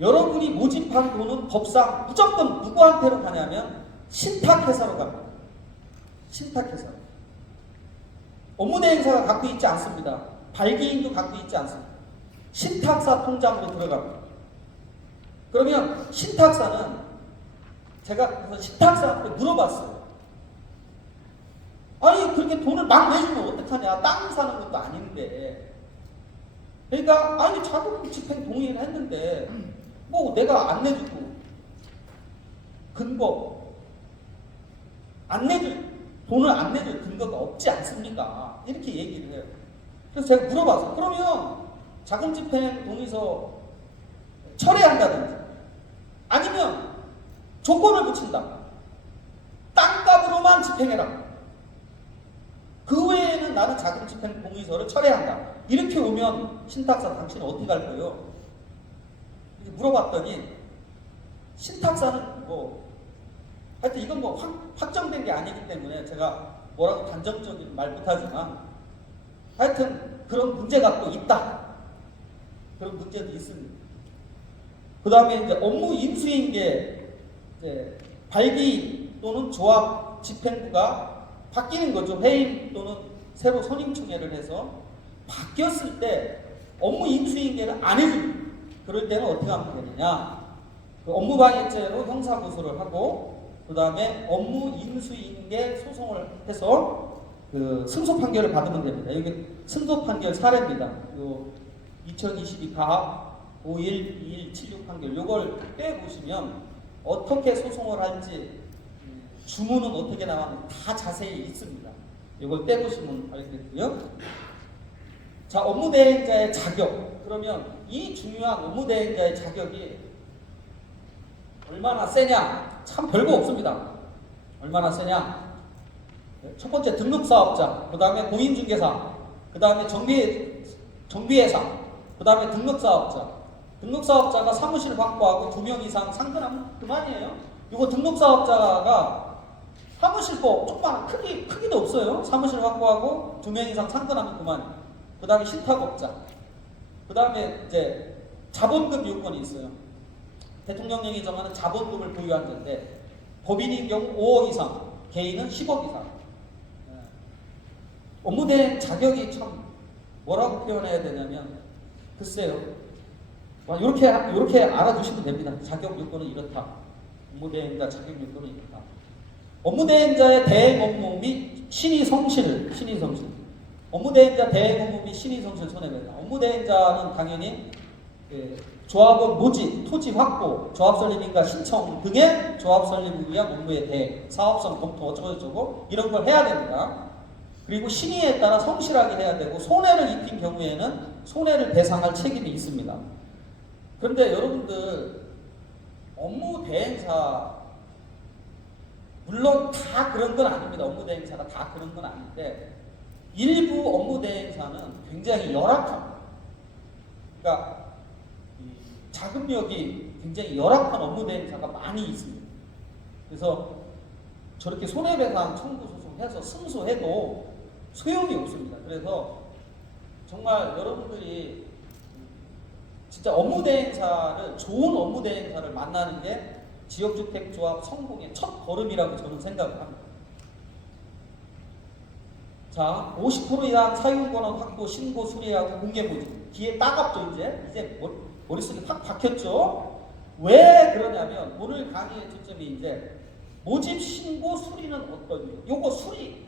여러분이 모집한 돈은 법상 무조건 누구한테로 가냐면 신탁회사로 갑니다. 신탁회사. 업무대행사가 갖고 있지 않습니다. 발기인도 갖고 있지 않습니다. 신탁사 통장으로 들어갑니다. 그러면 신탁사는 제가 그래서 신탁사한테 물어봤어요. 아니 그렇게 돈을 막 내주면 어떡하냐. 땅 사는 것도 아닌데. 그러니까 아니 자금 집행 동의를 했는데 뭐 내가 안 내주고 돈을 안 내줄 근거가 없지 않습니까? 이렇게 얘기를 해요. 그래서 제가 물어봤어요. 그러면 자금 집행 동의서 철회한다든지 아니면 조건을 붙인다. 땅값으로만 집행해라. 그 외에는 나는 자금 집행 동의서를 철회한다. 이렇게 오면 신탁사 당신은 어떻게 할 거예요? 이렇게 물어봤더니 신탁사는 하여튼 이건 확정된 게 아니기 때문에 제가 뭐라고 단정적인 말 못하지만 하여튼 그런 문제가 또 있다. 그런 문제도 있습니다. 그 다음에 이제 업무 인수인계 발기 또는 조합 집행부가 바뀌는 거죠. 해임 또는 새로 선임총회를 해서 바뀌었을 때 업무 인수인계를 안 해줍니다. 그럴 때는 어떻게 하면 되느냐. 그 업무방해죄로 형사고소를 하고 그 다음에 업무 인수인계 소송을 해서 그 승소 판결을 받으면 됩니다. 여기 승소 판결 사례입니다. 요 2022 가합 512176 판결 요걸 빼보시면 어떻게 소송을 할지 주문은 어떻게 나가는지 다 자세히 있습니다. 이걸 떼보시면 알겠고요. 자, 업무대행자의 자격. 그러면 이 중요한 업무대행자의 자격이 얼마나 세냐? 참 별거 없습니다. 얼마나 세냐? 첫 번째 등록사업자, 그 다음에 공인중개사, 그 다음에 정비회사, 그 다음에 등록사업자. 등록사업자가 사무실 확보하고 2명 이상 상근하면 그만이에요. 이거 등록사업자가 사무실 조그만 크기도 없어요. 사무실 확보하고 2명 이상 상근하면 그만이에요. 그 다음에 신탁업자. 그 다음에 이제 자본금 요건이 있어요. 대통령령이 정하는 자본금을 보유한 자인데 법인인 경우 5억 이상, 개인은 10억 이상. 업무대행 자격이 참 뭐라고 표현해야 되냐면 글쎄요. 이렇게 알아두시면 됩니다. 자격 요건은 이렇다. 업무대행자 자격 요건은 이렇다. 업무대행자의 대행 업무 및 신의 성실. 업무대행자 대행 업무 및 신의 성실 손해배상. 업무대행자는 당연히 조합원 모집, 토지 확보, 조합 설립인가 신청 등의 조합 설립을 위한 업무에 대해 사업성 검토 어쩌고저쩌고 이런 걸 해야 됩니다. 그리고 신의에 따라 성실하게 해야 되고 손해를 입힌 경우에는 손해를 배상할 책임이 있습니다. 그런데 여러분들 업무 대행사 물론 다 그런 건 아닙니다. 업무 대행사가 다 그런 건 아닌데 일부 업무 대행사는 굉장히 열악합니다. 그러니까 자금력이 굉장히 열악한 업무 대행사가 많이 있습니다. 그래서 저렇게 손해배상 청구 소송해서 승소해도 소용이 없습니다. 그래서 정말 여러분들이 진짜 업무 대행사를 좋은 업무 대행사를 만나는 게 지역주택조합 성공의 첫 걸음이라고 저는 생각을 합니다. 자, 50% 이상 사유권원 확보, 신고, 수리하고 공개 모집. 귀에 따갑죠, 이제 머릿속에 팍 박혔죠? 왜 그러냐면, 오늘 강의의 초점이 이제 모집, 신고, 수리는 어떤, 요거 수리.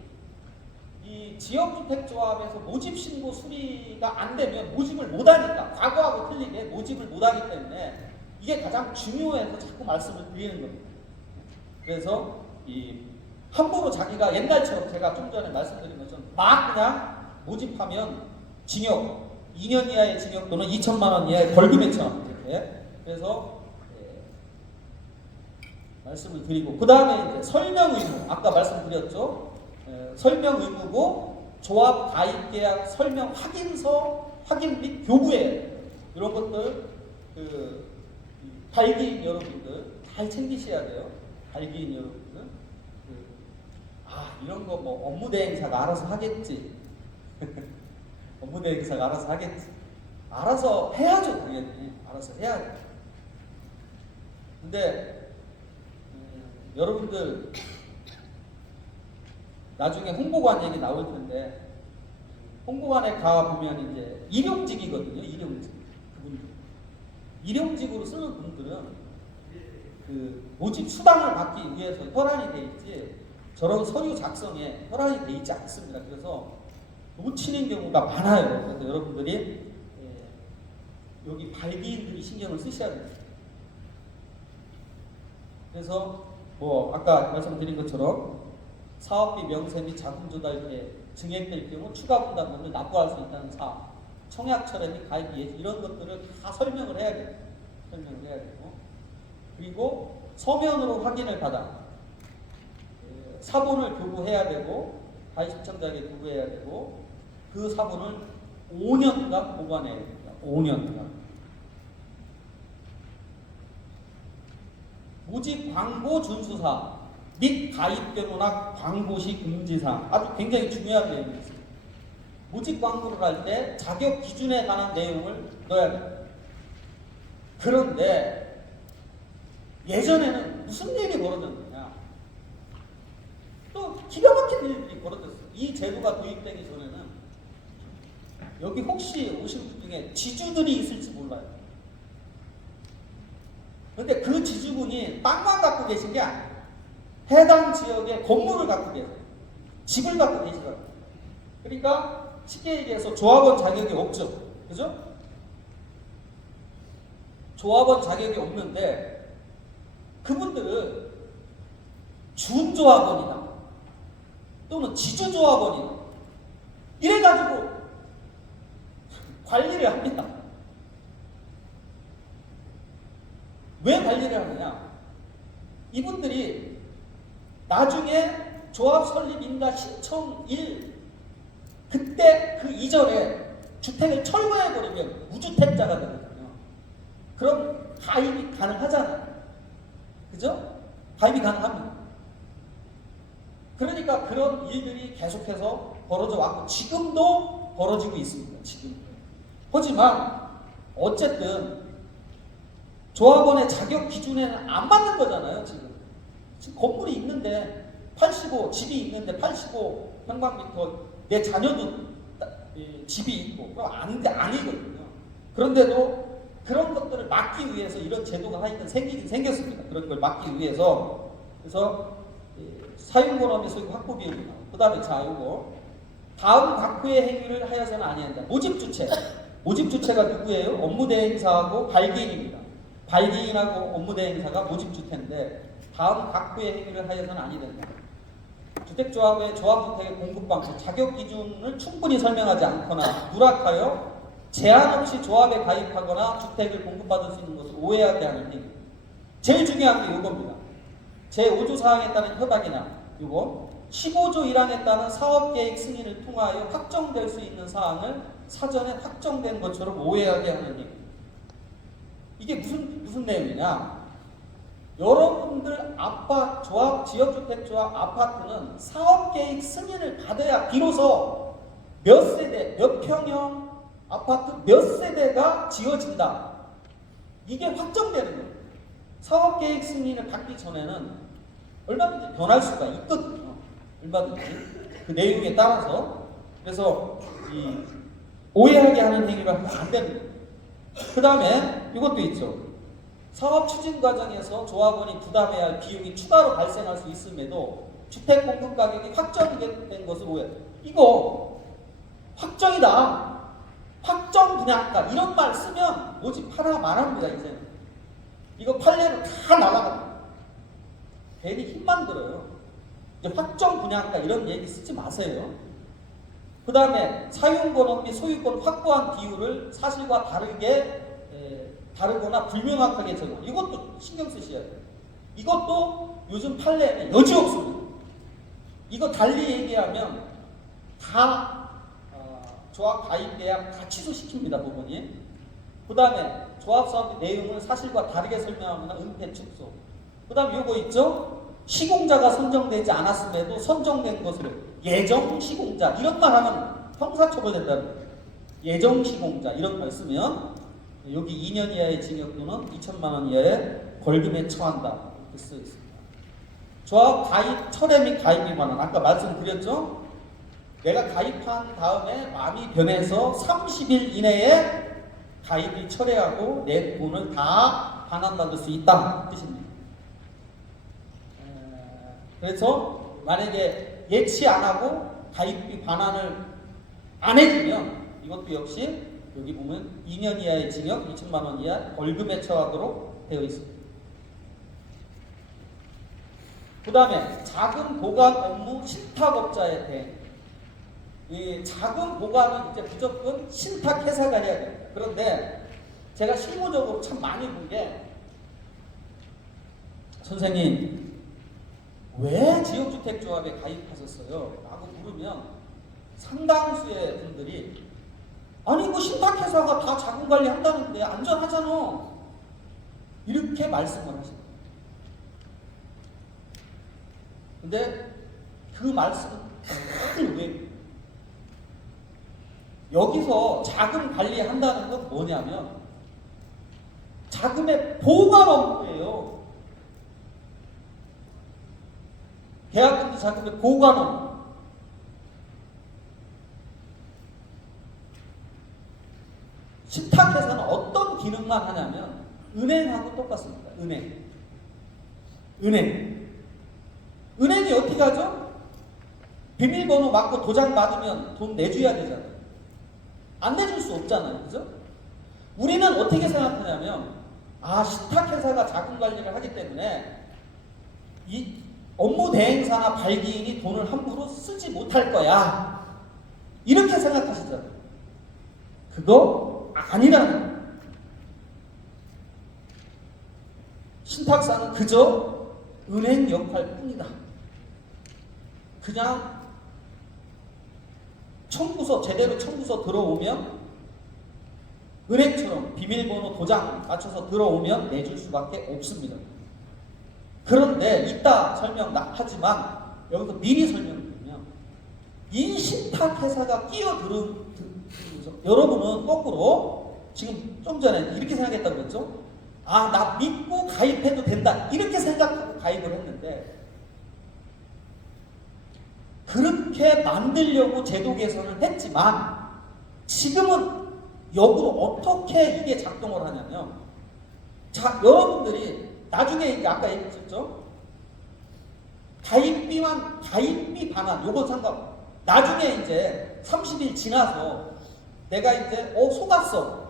이 지역주택조합에서 모집, 신고, 수리가 안 되면 모집을 못 하니까, 과거하고 틀리게 모집을 못 하기 때문에 이게 가장 중요해서 자꾸 말씀을 드리는 겁니다. 그래서 함부로 자기가 옛날처럼 제가 좀 전에 말씀드린 것처럼 막 그냥 모집하면 징역 2년 이하의 징역 또는 2천만 원 이하의 벌금에 처합니다. 이렇게. 그래서 말씀을 드리고 그 다음에 이제 설명 의무 아까 말씀드렸죠. 설명 의무고 조합 가입 계약 설명 확인서 확인 및 교부에 이런 것들 발기인 여러분들 잘 챙기셔야 돼요. 발기인 여러분들. 이런 거 뭐 업무 대행사가 알아서 하겠지. 업무 대행사가 알아서 하겠지. 알아서 해야죠, 당연히. 알아서 해야죠. 근데 여러분들 나중에 홍보관 얘기 나올 텐데 홍보관에 가 보면 이제 일용직이거든요. 일용직. 그분들. 일용직으로 쓰는 분들은 그 모집 수당을 받기 위해서 혈안이 돼 있지 저런 서류 작성에 혈안이 돼 있지 않습니다. 그래서 놓치는 경우가 많아요. 그래서 여러분들이 여기 발기인들이 신경을 쓰셔야 됩니다. 그래서 뭐 아까 말씀드린 것처럼 사업비 명세 및 자금 조달에 증액될 경우 추가 분담금을 납부할 수 있다는 사업, 청약 철회 및 가입 예지 이런 것들을 다 설명을 해야 돼요. 설명을 해야 되고 그리고 서면으로 확인을 받아 사본을 교부해야 되고 가입 신청자에게 교부해야 되고 그 사본을 5년간 보관해야 됩니다. 5년간. 모집 광고 준수사 및 가입 변호나 광고 시 금지사항 아주 굉장히 중요한 내용이 있습니다. 모집 광고를 할 때 자격 기준에 관한 내용을 넣어야 됩니다. 그런데 예전에는 무슨 일이 벌어졌느냐 또 기가 막힌 일들이 벌어졌어요. 이 제도가 도입되기 전에는 여기 혹시 오신 분 중에 지주들이 있을지 몰라요. 그런데 그 지주분이 땅만 갖고 계신 게 아니에요. 해당 지역에 건물을 갖고 계세요. 집을 갖고 계시더라고요. 그러니까 쉽게 얘기해서 조합원 자격이 없죠. 그죠? 조합원 자격이 없는데 그분들은 준조합원이다. 또는 지주조합원이다. 이래가지고 관리를 합니다. 왜 관리를 하느냐? 이분들이 나중에 조합 설립인가 신청일 그때 그 이전에 주택을 철거해버리면 무주택자가 되거든요. 그럼 가입이 가능하잖아요. 그죠? 가입이 가능합니다. 그러니까 그런 일들이 계속해서 벌어져 왔고 지금도 벌어지고 있습니다. 지금. 하지만 어쨌든 조합원의 자격 기준에는 안 맞는 거잖아요. 지금 건물이 있는데 85 집이 있는데 85평방미터 내 자녀도 집이 있고 그럼 아니거든요. 그런데도 그런 것들을 막기 위해서 이런 제도가 하여튼 생기긴 생겼습니다. 그런 걸 막기 위해서. 그래서 사용권업의 소유 확보 비용이 나오고 그 다음에 자 요거 다음 각호의 행위를 하여서는 아니한다. 모집 주체 모집 주체가 누구예요? 업무대행사하고 발기인입니다. 발기인하고 업무대행사가 모집 주체인데 다음 각부의 행위를 하여서는 아니 된다. 주택조합의 조합주택의 공급 방식, 자격 기준을 충분히 설명하지 않거나 누락하여 제한 없이 조합에 가입하거나 주택을 공급받을 수 있는 것을 오해하게 하는 행위. 제일 중요한 게 이겁니다. 제5조 사항에 따른 협약이나 이거 15조 1항에 따른 사업계획 승인을 통하여 확정될 수 있는 사항을 사전에 확정된 것처럼 오해하게 하는 행위. 이게 무슨 내용이냐? 여러분들 아파트 조합, 지역주택조합 아파트는 사업계획 승인을 받아야 비로소 몇 세대, 몇 평형 아파트 몇 세대가 지어진다. 이게 확정되는 거예요. 사업계획 승인을 받기 전에는 얼마든지 변할 수가 있거든요. 얼마든지 그 내용에 따라서. 그래서 이 오해하게 하는 행위가 안 되는 거예요. 그 다음에 이것도 있죠. 사업 추진 과정에서 조합원이 부담해야 할 비용이 추가로 발생할 수 있음에도 주택 공급 가격이 확정된 것을 오해. 이거 확정이다. 확정 분양가 이런 말 쓰면 모집하다가 말합니다. 이제는 이거 판례로 다 날아갑니다. 괜히 힘만 들어요. 이제 확정 분양가 이런 얘기 쓰지 마세요. 그 다음에 사용권업 및 소유권 확보한 비율을 사실과 다르거나 불명확하게 적용. 이것도 신경 쓰셔야 돼요. 이것도 요즘 판례에 여지 없습니다. 이거 달리 얘기하면 다 조합 가입 계약 다 취소시킵니다, 법원이. 그 다음에 조합 사업 내용을 사실과 다르게 설명하거나 은폐 축소. 그 다음에 요거 있죠? 시공자가 선정되지 않았음에도 선정된 것으로 예정 시공자 이런 말 하면 형사처벌된다는 거예요. 예정 시공자 이런 말 쓰면 여기 2년 이하의 징역 또는 2천만 원 이하의 벌금에 처한다 이렇게 쓰여 있습니다. 조합 가입 철회 및 가입에 관한 아까 말씀드렸죠? 내가 가입한 다음에 마음이 변해서 30일 이내에 가입이 철회하고 내 돈을 다 반환받을 수 있다 뜻입니다. 그래서 만약에 예치 안 하고 가입비 반환을 안 해주면 이것도 역시 여기 보면 2년 이하의 징역, 2천만 원 이하 벌금에 처하도록 되어 있습니다. 그 다음에 자금 보관 업무 신탁업자에 대해 이 자금 보관은 이제 무조건 신탁회사가 해야 됩니다. 그런데 제가 실무적으로 참 많이 본 게 선생님 왜 지역주택조합에 가입하셨어요? 라고 물으면 상당수의 분들이 아니 뭐 신탁회사가 다 자금관리 한다는데 안전하잖아 이렇게 말씀을 하십니다. 근데 그 말씀은 큰 오해입니다. 여기서 자금 관리한다는 건 뭐냐면 자금의 보관 업무예요. 계약금도 자금의 보관 업무. 신탁회사는 어떤 기능만 하냐면 은행하고 똑같습니다. 은행이 어떻게 하죠? 비밀번호 맞고 도장 받으면 돈 내줘야 되잖아요. 안 내줄 수 없잖아요. 그죠? 우리는 어떻게 생각하냐면 신탁회사가 자금관리를 하기 때문에 이 업무 대행사나 발기인이 돈을 함부로 쓰지 못할 거야. 이렇게 생각하시잖아요. 그거 아니라는 거예요. 신탁사는 그저 은행 역할 뿐이다. 그냥 제대로 청구서 들어오면 은행처럼 비밀번호 도장 맞춰서 들어오면 내줄 수밖에 없습니다. 그런데 이따 설명하지만 여기서 미리 설명드리면 이 신탁회사가 끼어들으면서 여러분은 거꾸로 지금 좀 전에 이렇게 생각했다고 그랬죠? 나 믿고 가입해도 된다 이렇게 생각하고 가입을 했는데 그렇게 만들려고 제도 개선을 했지만 지금은 역으로 어떻게 이게 작동을 하냐면 여러분들이 나중에 이제 아까 얘기했죠? 가입비 반환 요건 상관 나중에 이제 30일 지나서 내가 이제 속았어.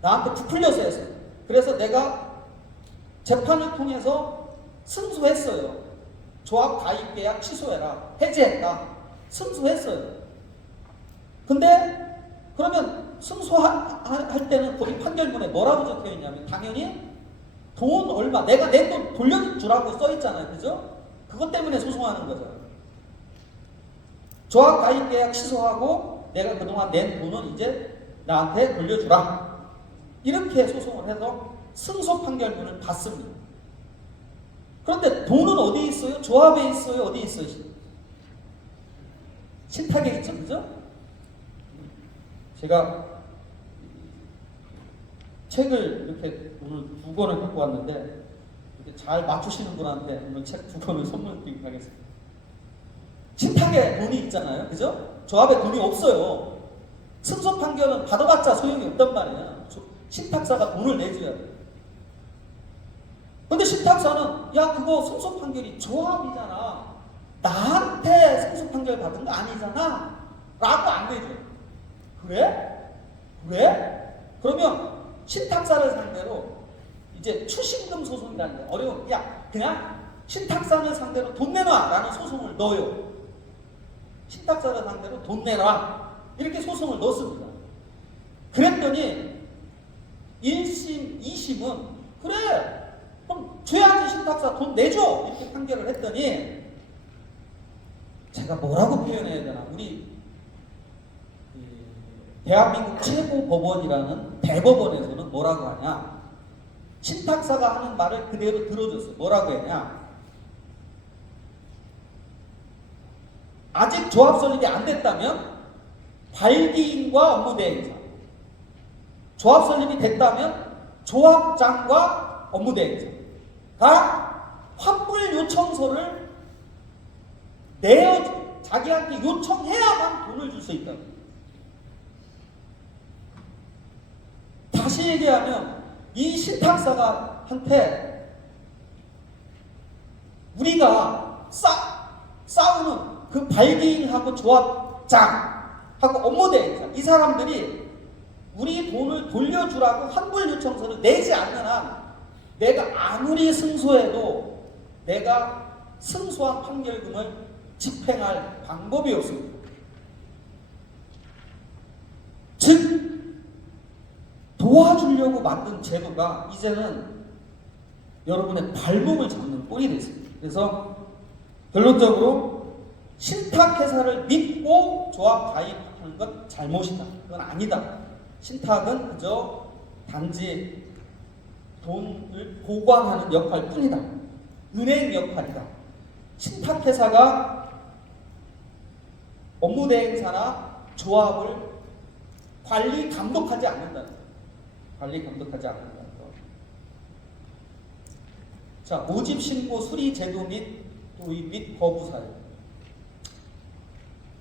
나한테 부풀려서 했어. 그래서 내가 재판을 통해서 승소했어요. 조합 가입 계약 취소해라. 해지했다. 승소했어요. 근데 그러면 승소할 때는 거기 판결문에 뭐라고 적혀 있냐면 당연히 돈 얼마, 내가 낸 돈 돌려주라고 써 있잖아요. 그죠? 그것 때문에 소송하는 거잖아요. 조합 가입 계약 취소하고 내가 그동안 낸 돈은 이제 나한테 돌려주라. 이렇게 소송을 해서 승소 판결문을 받습니다. 그런데 돈은 어디 있어요? 조합에 있어요? 어디 있어요? 신탁에 있죠? 그죠? 제가 책을 이렇게 오늘 2권을 갖고 왔는데 이렇게 잘 맞추시는 분한테 오늘 책 2권을 선물 드리도록 하겠습니다. 신탁에 돈이 있잖아요. 그죠? 조합에 돈이 없어요. 승소 판결은 받아봤자 소용이 없단 말이에요. 신탁사가 돈을 내줘야 돼요. 근데 신탁사는 야 그거 승소 판결이 조합이잖아. 나한테 승소 판결 받은 거 아니잖아. 라고 안 내줘요. 그래? 왜? 그러면 신탁사를 상대로 이제 추신금 소송이라는 게 어려운, 야 그냥 신탁사를 상대로 돈 내놔 라는 소송을 넣어요. 신탁사를 상대로 돈 내놔 이렇게 소송을 넣습니다. 그랬더니 1심, 2심은 그래 그럼 줘야지 신탁사 돈 내줘 이렇게 판결을 했더니 제가 뭐라고 표현해야 되나, 우리 대한민국 최고 법원이라는 대법원에서는 뭐라고 하냐, 신탁사가 하는 말을 그대로 들어줬어요. 뭐라고 했냐, 아직 조합 설립이 안 됐다면 발기인과 업무대행사, 조합 설립이 됐다면 조합장과 업무대행사가 환불 요청서를 내어 자기한테 요청해야만 돈을 줄 수 있다. 다시 얘기하면 이 신탁사가 한테 우리가 싸우는 그 발기인하고 조합장하고 업무대행사, 이 사람들이 우리 돈을 돌려주라고 환불 요청서를 내지 않는 한 내가 아무리 승소해도 내가 승소한 판결금을 집행할 방법이 없습니다. 즉 도와주려고 만든 제도가 이제는 여러분의 발목을 잡는 꼴이 됐습니다. 그래서 결론적으로 신탁회사를 믿고 조합 가입하는 건 잘못이다. 그건 아니다. 신탁은 그저 단지 돈을 보관하는 역할 뿐이다. 은행 역할이다. 신탁회사가 업무대행사나 조합을 관리 감독하지 않는다는 거. 관리 감독하지 않는다는 거. 자, 모집신고 수리 제도 및 도입 및 거부 사유.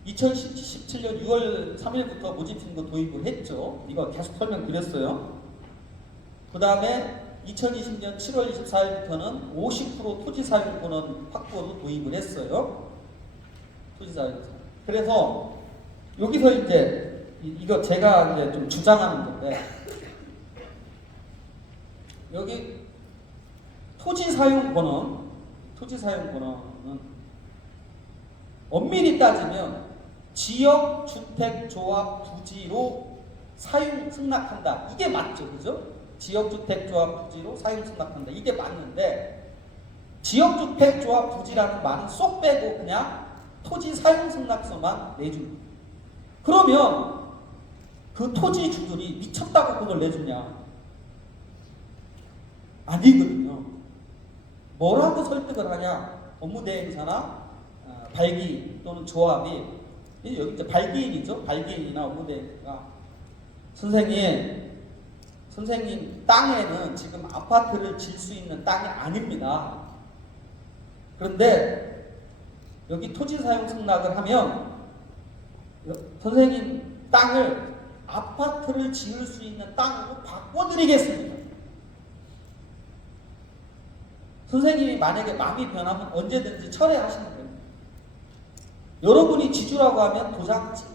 2017년 6월 3일부터 모집신고 도입을 했죠. 이거 계속 설명드렸어요. 그 다음에 2020년 7월 24일부터는 50% 토지사용권은 확보도 도입을 했어요. 토지사용권. 그래서 여기서 이제 이거 제가 이제 좀 주장하는 건데, 여기 토지사용권은 엄밀히 따지면 지역주택조합 부지로 사용 승낙한다. 이게 맞죠, 그죠? 지역주택조합 부지로 사용 승낙한다. 이게 맞는데 지역주택조합 부지라는 말은 쏙 빼고 그냥 토지 사용 승낙서만 내줍니다. 그러면 그 토지주들이 미쳤다고 그걸 내주냐? 아니거든요. 뭐라고 설득을 하냐? 업무대행사나 발기 또는 조합이, 여기 이제 발기인이죠. 발기인이나 업무대행사가 선생님 땅에는 지금 아파트를 질 수 있는 땅이 아닙니다. 그런데 여기 토지 사용 승낙을 하면 선생님 땅을 아파트를 지을 수 있는 땅으로 바꿔드리겠습니다. 선생님이 만약에 마음이 변하면 언제든지 철회하시면 됩니다. 여러분이 지주라고 하면 도장지,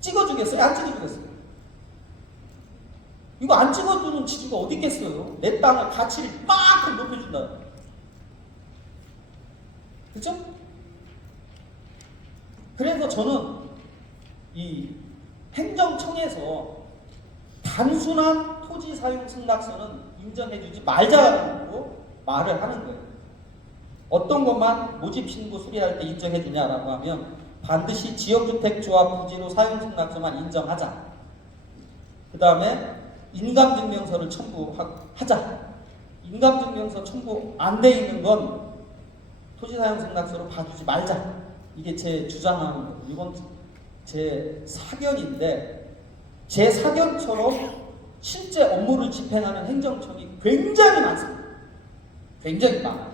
찍어주겠어요? 안 찍어주겠어요? 이거 안 찍어주는 지주가 어디 있겠어요? 내 땅을 가치를 막 높여준다. 그죠? 그래서 저는 이 행정청에서 단순한 토지 사용 승낙서는 인정해주지 말자고 말을 하는 거예요. 어떤 것만 모집 신고 수리할 때 인정해주냐라고 하면 반드시 지역주택조합 부지로 사용 승낙서만 인정하자. 그 다음에 인감증명서를 첨부하자. 인감증명서 첨부 안 돼 있는 건 토지 사용 승낙서로 봐주지 말자. 이게 제 주장하는 거예요. 이건 제 사견인데 제 사견처럼 실제 업무를 집행하는 행정청이 굉장히 많습니다. 굉장히 많아요.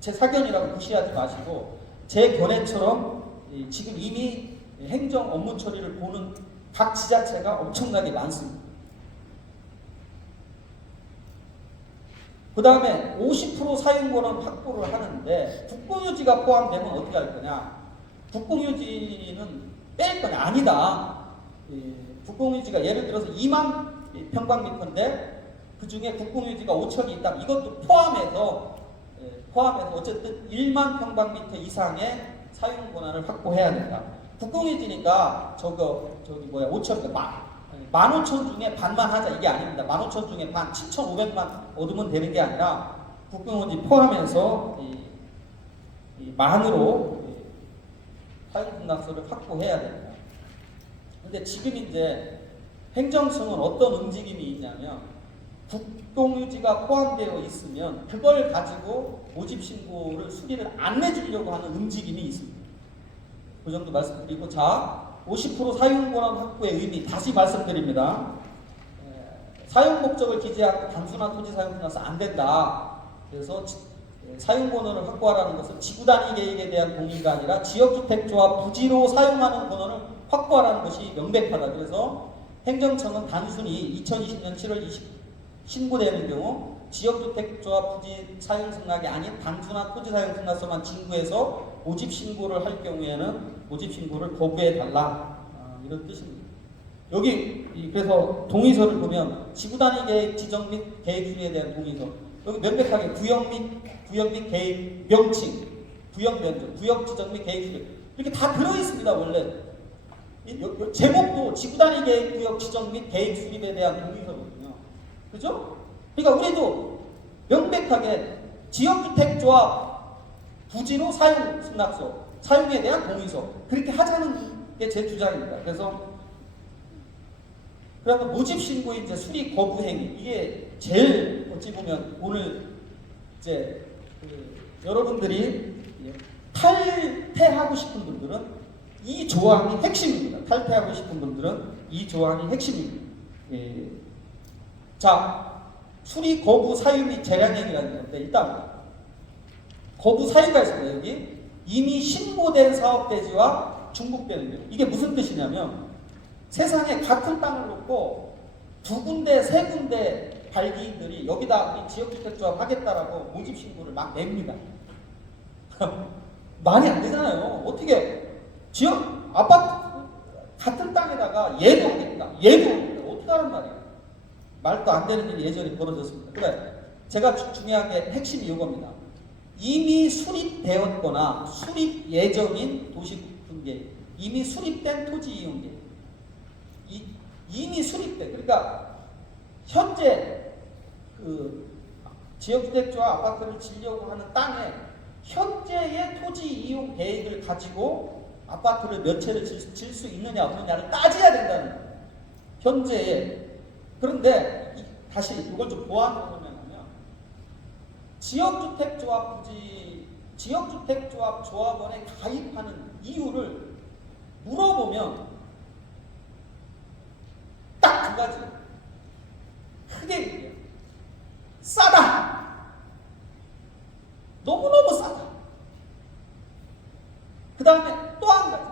제 사견이라고 무시하지 마시고 제 견해처럼 지금 이미 행정 업무 처리를 보는 각 지자체가 엄청나게 많습니다. 그 다음에 50% 사용권은 확보를 하는데 국공유지가 포함되면 어떻게 할 거냐? 국공유지는 뺄 거냐? 아니다. 국공유지가 예를 들어서 2만 평방미터인데 그 중에 국공유지가 5천이 있다. 이것도 포함해서 어쨌든 1만 평방미터 이상의 사용 권한을 확보해야 된다. 국공유지니까 5천 15,000 중에 반만 하자 이게 아닙니다. 15,000 중에 반 7,500만 얻으면 되는 게 아니라 국공유지 포함해서 이 만으로 사용승낙서를 확보해야 됩니다. 근데 지금 이제 행정청은 어떤 움직임이 있냐면 국공유지가 포함되어 있으면 그걸 가지고 모집신고를 수리를 안 내주려고 하는 움직임이 있습니다. 그 정도 말씀드리고, 자, 50% 사용권한 확보의 의미 다시 말씀드립니다. 사용 목적을 기재하고 단순한 토지 사용승낙서 안 된다. 그래서 사용권을 확보하라는 것은 지구단위 계획에 대한 동의가 아니라 지역주택조합 부지로 사용하는 권한을 확보하라는 것이 명백하다. 그래서 행정청은 단순히 2020년 7월 20일 신고되는 경우 지역주택조합 부지 사용승낙이 아닌 단순한 토지 사용승낙서만 징구해서 모집신고를 할 경우에는 모집신고를 거부해달라. 이런 뜻입니다. 여기 그래서 동의서를 보면 지구단위 계획 지정 및 계획 수리에 대한 동의서, 여기 명백하게 구역 및 계획 명칭, 구역 면적, 구역 지정 및 계획 수리 이렇게 다 들어있습니다. 원래 제목도 지구단위 계획 구역 지정 및 계획 수립에 대한 동의서거든요. 그죠? 그러니까 우리도 명백하게 지역주택조합 부지로 사용 승낙서, 사용에 대한 동의서 그렇게 하자는 게 제 주장입니다. 그래서 모집 신고의 이제 수리 거부 행위 이게 제일 어찌 보면 오늘 이제 여러분들이 탈퇴하고 싶은 분들은 이 조항이 핵심입니다. 탈퇴하고 싶은 분들은 이 조항이 핵심입니다. 자, 수리 거부 사유 및 재량행위라는 건데 일단 거부 사유가 있습니다. 여기 이미 신고된 사업대지와 중복되는 거. 이게 무슨 뜻이냐면 세상에 같은 땅을 놓고 두 군데, 세 군데 발기인들이 여기다 우리 지역주택조합 하겠다라고 모집신고를 막 냅니다. 말이 안 되잖아요. 어떻게 지역 아파트 같은 땅에다가 얘도 하겠다, 얘도 하겠다. 어떻게 하란 말이에요. 말도 안 되는 일이 예전에 벌어졌습니다. 그래, 제가 중요한 게 핵심이 이겁니다. 이미 수립되었거나 수립 예정인 도시분계, 이미 수립된 토지 이용계, 이미 수립된, 그러니까 현재 그 지역주택조합 아파트를 지려고 하는 땅에 현재의 토지 이용 계획을 가지고 아파트를 몇 채를 질 수 있느냐 없느냐를 따져야 된다는 거예요. 현재의. 그런데 다시 이걸 좀 보완하면 지역주택조합 부지, 지역주택조합 조합원에 가입하는 이유를 물어보면 딱 두 가지. 크게 얘기해요. 싸다. 너무너무 싸다. 그 다음에 또 한 가지.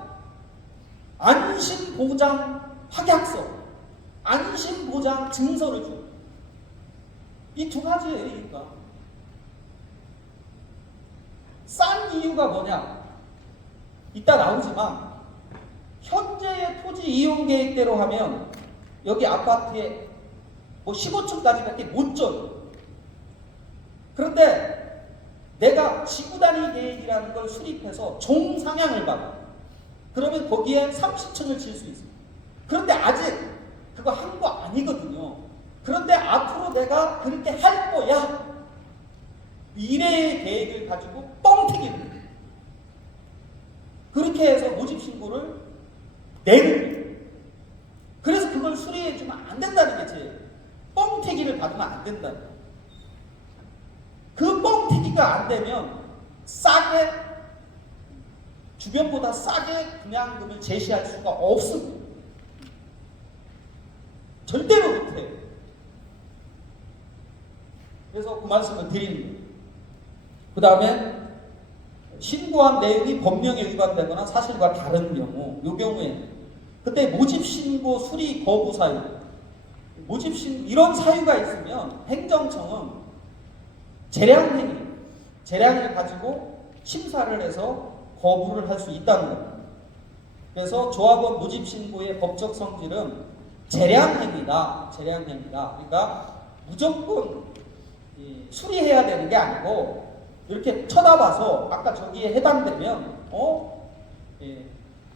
안심보장 확약서, 안심보장 증서를 줘. 이 두 가지예요. 그러니까 싼 이유가 뭐냐? 이따 나오지만 현재의 토지 이용 계획대로 하면 여기 아파트에 뭐 15층까지밖에 못 줘요. 그런데 내가 지구 단위 계획이라는 걸 수립해서 종상향을 받아. 그러면 거기에 30층을 질 수 있습니다. 그런데 아직 그거 한 거 아니거든요. 그런데 앞으로 내가 그렇게 할 거야. 미래의 계획을 가지고 뻥튀기를. 그렇게 해서 모집신고를 내는 거예요. 그래서 그걸 수리해주면 안 된다는 게 제 뻥튀기를 받으면 안 된다는 거예요. 그 뻥튀기가 안 되면 싸게, 주변보다 싸게 분양금을 제시할 수가 없습니다. 절대로 못해요. 그래서 그 말씀을 드리는 거예요. 그 다음에 신고한 내용이 법령에 위반되거나 사실과 다른 경우, 이 경우에 그때 모집신고 수리 거부 사유, 이런 사유가 있으면 행정청은 재량을 가지고 심사를 해서 거부를 할 수 있다는 겁니다. 그래서 조합원 모집신고의 법적 성질은 재량행위다. 그러니까 무조건 수리해야 되는 게 아니고 이렇게 쳐다봐서 아까 저기에 해당되면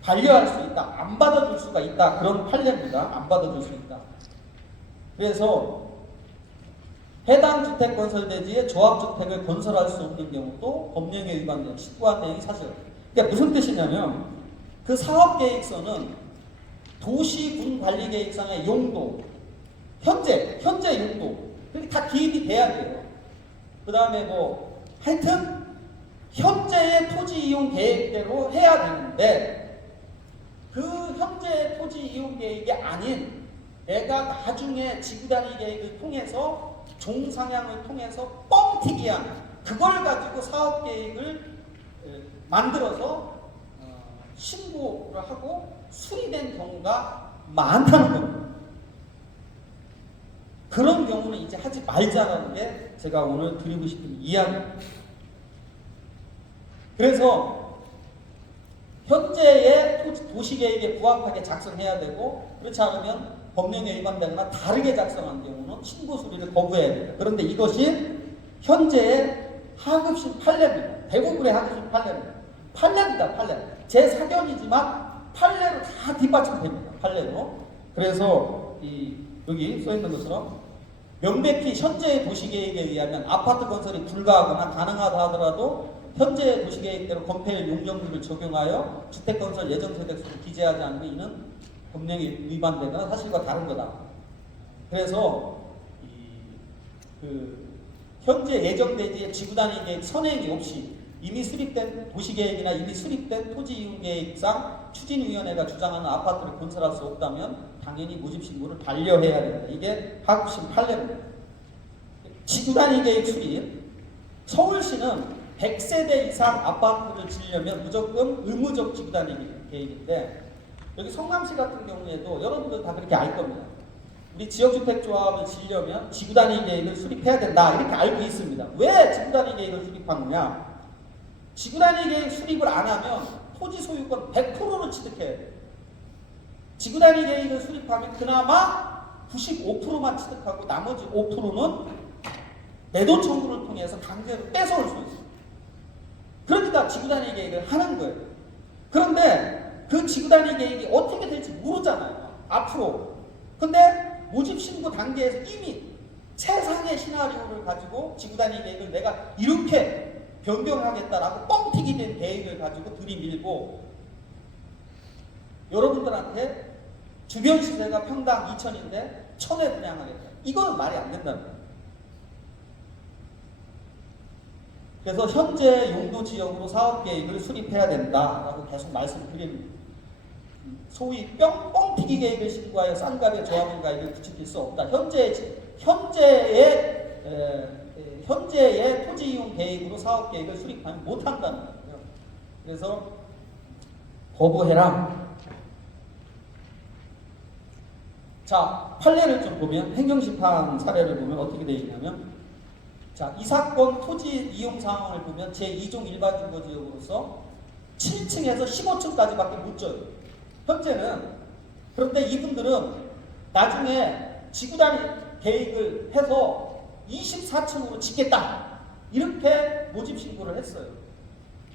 반려할 수 있다. 안 받아줄 수가 있다. 그런 판례입니다. 안 받아줄 수 있다. 그래서 해당 주택 건설 대지에 조합주택을 건설할 수 없는 경우도 법령에 위반된 신고한 내용이 사실. 그러니까 무슨 뜻이냐면 그 사업계획서는 도시군관리계획상의 용도, 현재 용도, 그게 다 기입이 돼야 돼요. 그 다음에 하여튼 현재의 토지 이용 계획대로 해야 되는데 그 현재의 토지 이용 계획이 아닌 내가 나중에 지구 단위 계획을 통해서 종상향을 통해서 뻥튀기한 그걸 가지고 사업 계획을 만들어서 신고를 하고 수리된 경우가 많다는 겁니다. 그런 경우는 이제 하지 말자라는 게 제가 오늘 드리고 싶은 이야기입니다. 그래서 현재의 도시계획에 부합하게 작성해야 되고 그렇지 않으면 법령에 위반되거나 다르게 작성한 경우는 신고 수리를 거부해야 됩니다. 그런데 이것이 현재의 하급심 판례입니다. 대부분의 하급심 판례입니다. 판례. 제 사견이지만 판례로 다 뒷받침됩니다. 판례로. 그래서 여기 써 있는 것처럼 명백히 현재의 도시계획에 의하면 아파트 건설이 불가하거나 가능하다 하더라도 현재의 도시계획대로 건폐율 용적률을 적용하여 주택건설 예정세대수를 기재하지 않으면 이는 법령에 위반되거나 사실과 다른 거다. 그래서 현재 예정대지의 지구단위 계획 선행이 없이 이미 수립된 도시계획이나 이미 수립된 토지이용계획상 추진위원회가 주장하는 아파트를 건설할 수 없다면 당연히 모집신고를 반려해야 된다. 이게 하급심 판례입니다. 지구단위 계획 수립, 서울시는 100세대 이상 아파트를 지으려면 무조건 의무적 지구단위 계획인데 여기 성남시 같은 경우에도 여러분들 다 그렇게 알 겁니다. 우리 지역주택조합을 지으려면 지구단위 계획을 수립해야 된다. 이렇게 알고 있습니다. 왜 지구단위 계획을 수립하느냐? 지구단위 계획 수립을 안 하면 토지 소유권 100%를 취득해야 돼요. 지구단위 계획을 수립하면 그나마 95%만 취득하고 나머지 5%는 매도 청구를 통해서 강제로 뺏어올 수 있어요. 그러니까 지구단위 계획을 하는 거예요. 그런데 그 지구단위 계획이 어떻게 될지 모르잖아요. 앞으로. 근데 모집신고 단계에서 이미 최상의 시나리오를 가지고 지구단위 계획을 내가 이렇게 변경하겠다라고 뻥튀기 된 계획을 가지고 들이밀고 여러분들한테 주변 시세가 평당 2천인데 1,000에 분양하겠다. 이거는 말이 안 된다는 거예요. 그래서 현재 용도 지역으로 사업 계획을 수립해야 된다라고 계속 말씀드립니다. 소위 뻥튀기 계획을 신고하여 싼 값에 조합원 가액을 부추길 수 없다. 현재의 토지 이용 계획으로 사업 계획을 수립하면 못한다는 거예요. 그래서 거부해라. 자, 판례를 좀 보면 행정심판 사례를 보면 어떻게 되어 있냐면 자, 이 사건 토지 이용 상황을 보면 제2종 일반주거지역으로서 7층에서 15층까지밖에 못 줘요. 현재는. 그런데 이분들은 나중에 지구단위 계획을 해서 24층으로 짓겠다 이렇게 모집 신고를 했어요.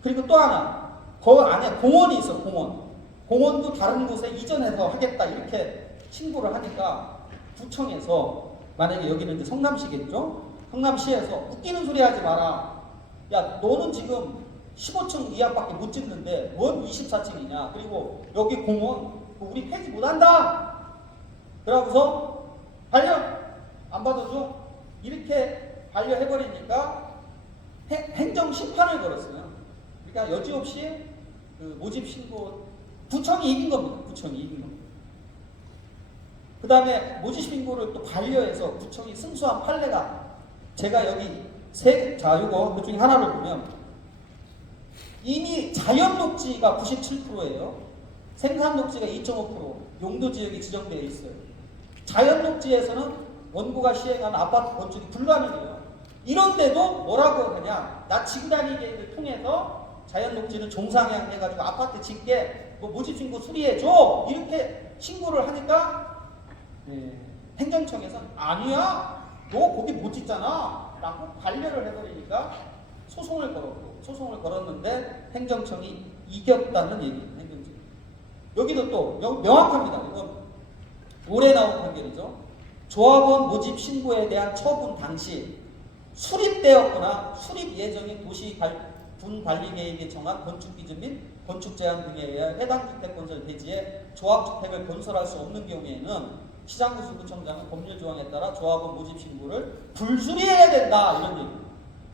그리고 또 하나, 그 안에 공원이 있어. 공원도 다른 곳에 이전해서 하겠다 이렇게 신고를 하니까 구청에서, 만약에 여기는 이제 성남시겠죠? 성남시에서 웃기는 소리 하지 마라. 야, 너는 지금 15층 이하밖에 못 짓는데 뭔 24층이냐. 그리고 여기 공원 우리 폐지 못한다. 그러고서 반려 안 받아줘. 이렇게 반려해버리니까 행정 심판을 걸었어요. 그러니까 여지없이 그 모집 신고 구청이 이긴 겁니다. 구청이 이긴 겁니다. 그 다음에 모집 신고를 또 반려해서 구청이 승소한 판례가, 제가 여기 요거 그 중에 하나를 보면 이미 자연 녹지가 97%예요. 생산 녹지가 2.5%, 용도 지역이 지정되어 있어요. 자연 녹지에서는 원고가 시행한 아파트 건축이 불가능해요. 이런데도 뭐라고 하냐? 나 지구단위 계획을 통해서 자연 녹지는 종상향 해가지고 아파트 짓게 뭐 모집 신고 수리해줘 이렇게 신고를 하니까 행정청에서는 아니야, 너 거기 못 짓잖아 라고 반려를 해버리니까 소송을 걸었는데 행정청이 이겼다는 얘기입니다. 행정청. 여기도 또 명확합니다. 이건 올해 나온 판결이죠. 조합원 모집 신고에 대한 처분 당시 수립되었거나 수립 예정인 도시 분관리 계획에 정한 건축 기준 및 건축 제한 등에 의해 해당 주택 건설 대지에 조합주택을 건설할 수 없는 경우에는 시장구청장은 법률 조항에 따라 조합원 모집 신고를 불수리해야 된다 이런 얘기입니다.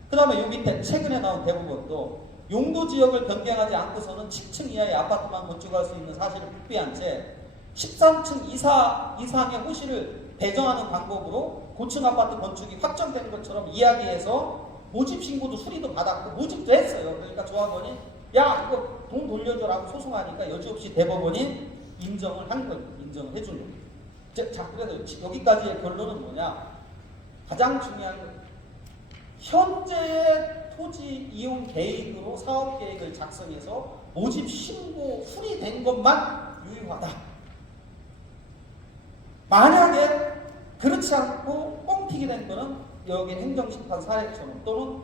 그 다음에 요 밑에 최근에 나온 대법원도 용도 지역을 변경하지 않고서는 10층 이하의 아파트만 건축할 수 있는 사실을 국비한 채 13층 이상의 호실을 배정하는 방법으로 고층 아파트 건축이 확정되는 것처럼 이야기해서 모집 신고도 수리도 받았고 모집도 했어요. 그러니까 조합원이 야 이거 돈 돌려줘라고 소송하니까 여지없이 대법원이 인정을 한 거예요. 인정을 해준 겁니다. 자, 그래서 여기까지의 결론은 뭐냐? 가장 중요한 건 현재의 토지 이용 계획으로 사업 계획을 작성해서 모집 신고 수리된 것만 유효하다. 만약에 그렇지 않고 뻥튀기 된 거는 여기 행정심판 사례처럼 또는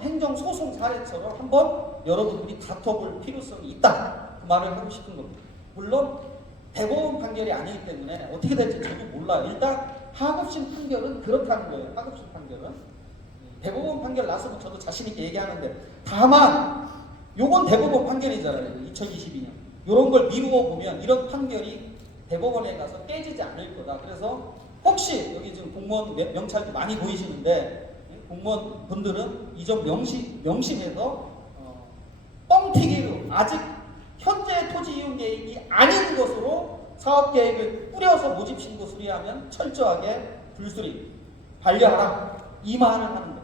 행정소송 사례처럼 한번 여러분들이 다퉈볼 필요성이 있다. 그 말을 하고 싶은 겁니다. 물론 대법원 판결이 아니기 때문에 어떻게 될지 저도 몰라요. 일단 하급심 판결은 그렇다는 거예요. 하급심 판결은. 대법원 판결 났으면 저도 자신있게 얘기하는데, 다만 요건 대법원 판결이잖아요. 2022년. 요런 걸 미루어 보면 이런 판결이 대법원에 가서 깨지지 않을 거다. 그래서 혹시 여기 지금 공무원 명찰도 많이 보이시는데 공무원 분들은 이 점 명심해서 뻥튀기로 아직 현재 토지 이용 계획이 아닌 것으로 사업 계획을 꾸려서 모집 신고 수리하면 철저하게 불수리 반려하라 이 말을 하는 겁니다.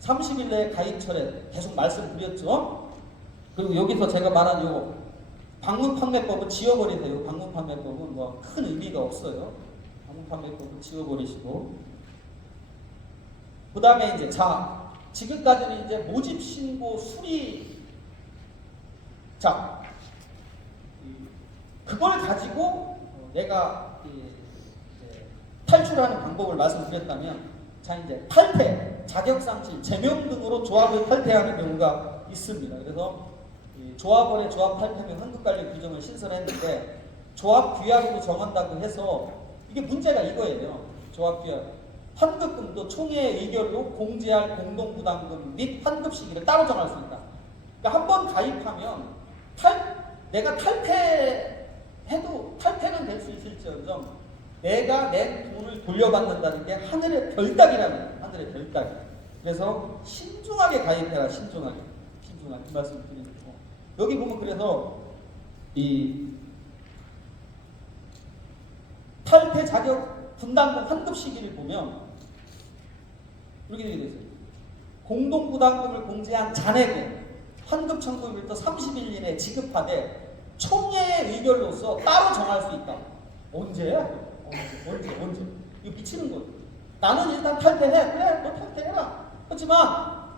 30일 내에 가입철회 계속 말씀드렸죠. 그리고 여기서 제가 말한 요 방문판매법은 지워버리세요. 방문판매법은 뭐 큰 의미가 없어요. 방문판매법은 지워버리시고, 그 다음에 이제 지금까지는 이제 모집 신고 수리, 그걸 가지고 내가 탈출하는 방법을 말씀드렸다면, 이제 탈퇴, 자격상실, 제명 등으로 조합을 탈퇴하는 경우가 있습니다. 그래서 조합원의 조합 탈퇴 및 환급관리 규정을 신설했는데 조합 규약으로 정한다고 해서 이게 문제가 이거예요. 조합 규약. 환급금도 총회의 의결로 공제할 공동부담금 및 환급 시기를 따로 정할 수 있다. 그러니까 한 번 가입하면 내가 탈퇴해도 탈퇴는 될 수 있을지언정 내가 낸 돈을 돌려받는다는 게 하늘의 별따기라는 거예요. 하늘의 별따기. 그래서 신중하게 가입해라. 신중하게 그 말씀 드리고, 여기 보면 그래서 이 탈퇴 자격 분담금 환급 시기를 보면 이렇게 되어 있어요. 공동부담금을 공제한 잔액은 환급 청구일부터 30일 이내에 지급하되 총회의 의결로서 따로 정할 수 있다. 언제야? 언제? 이거 미치는 거예요. 나는 일단 탈퇴해. 그래, 너 탈퇴해라. 하지만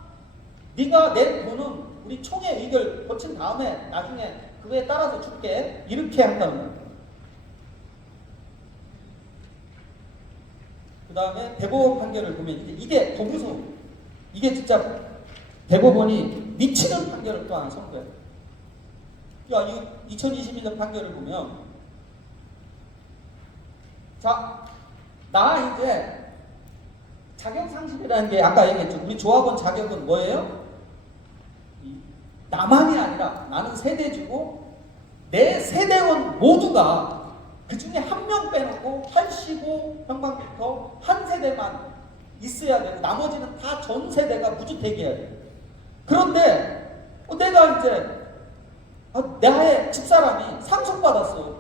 네가 낸 돈은 우리 총회 의결 거친 다음에 나중에 그거에 따라서 줄게. 이렇게 한다는 거예요. 그 다음에 대법원 판결을 보면 이게 더 무서워. 이게 진짜 대법원이 미치는 판결을 또 하나 선고해요. 야, 이 2021년 판결을 보면, 자, 나 이제 자격 상실이라는 게 아까 얘기했죠. 우리 조합원 자격은 뭐예요? 나만이 아니라 나는 세대주고 내 세대원 모두가 그 중에 한 명 빼놓고 85평방미터 한 세대만 있어야 되고 나머지는 다 전 세대가 무주택이어야 돼요. 그런데 내가 이제 나의 집사람이 상속받았어.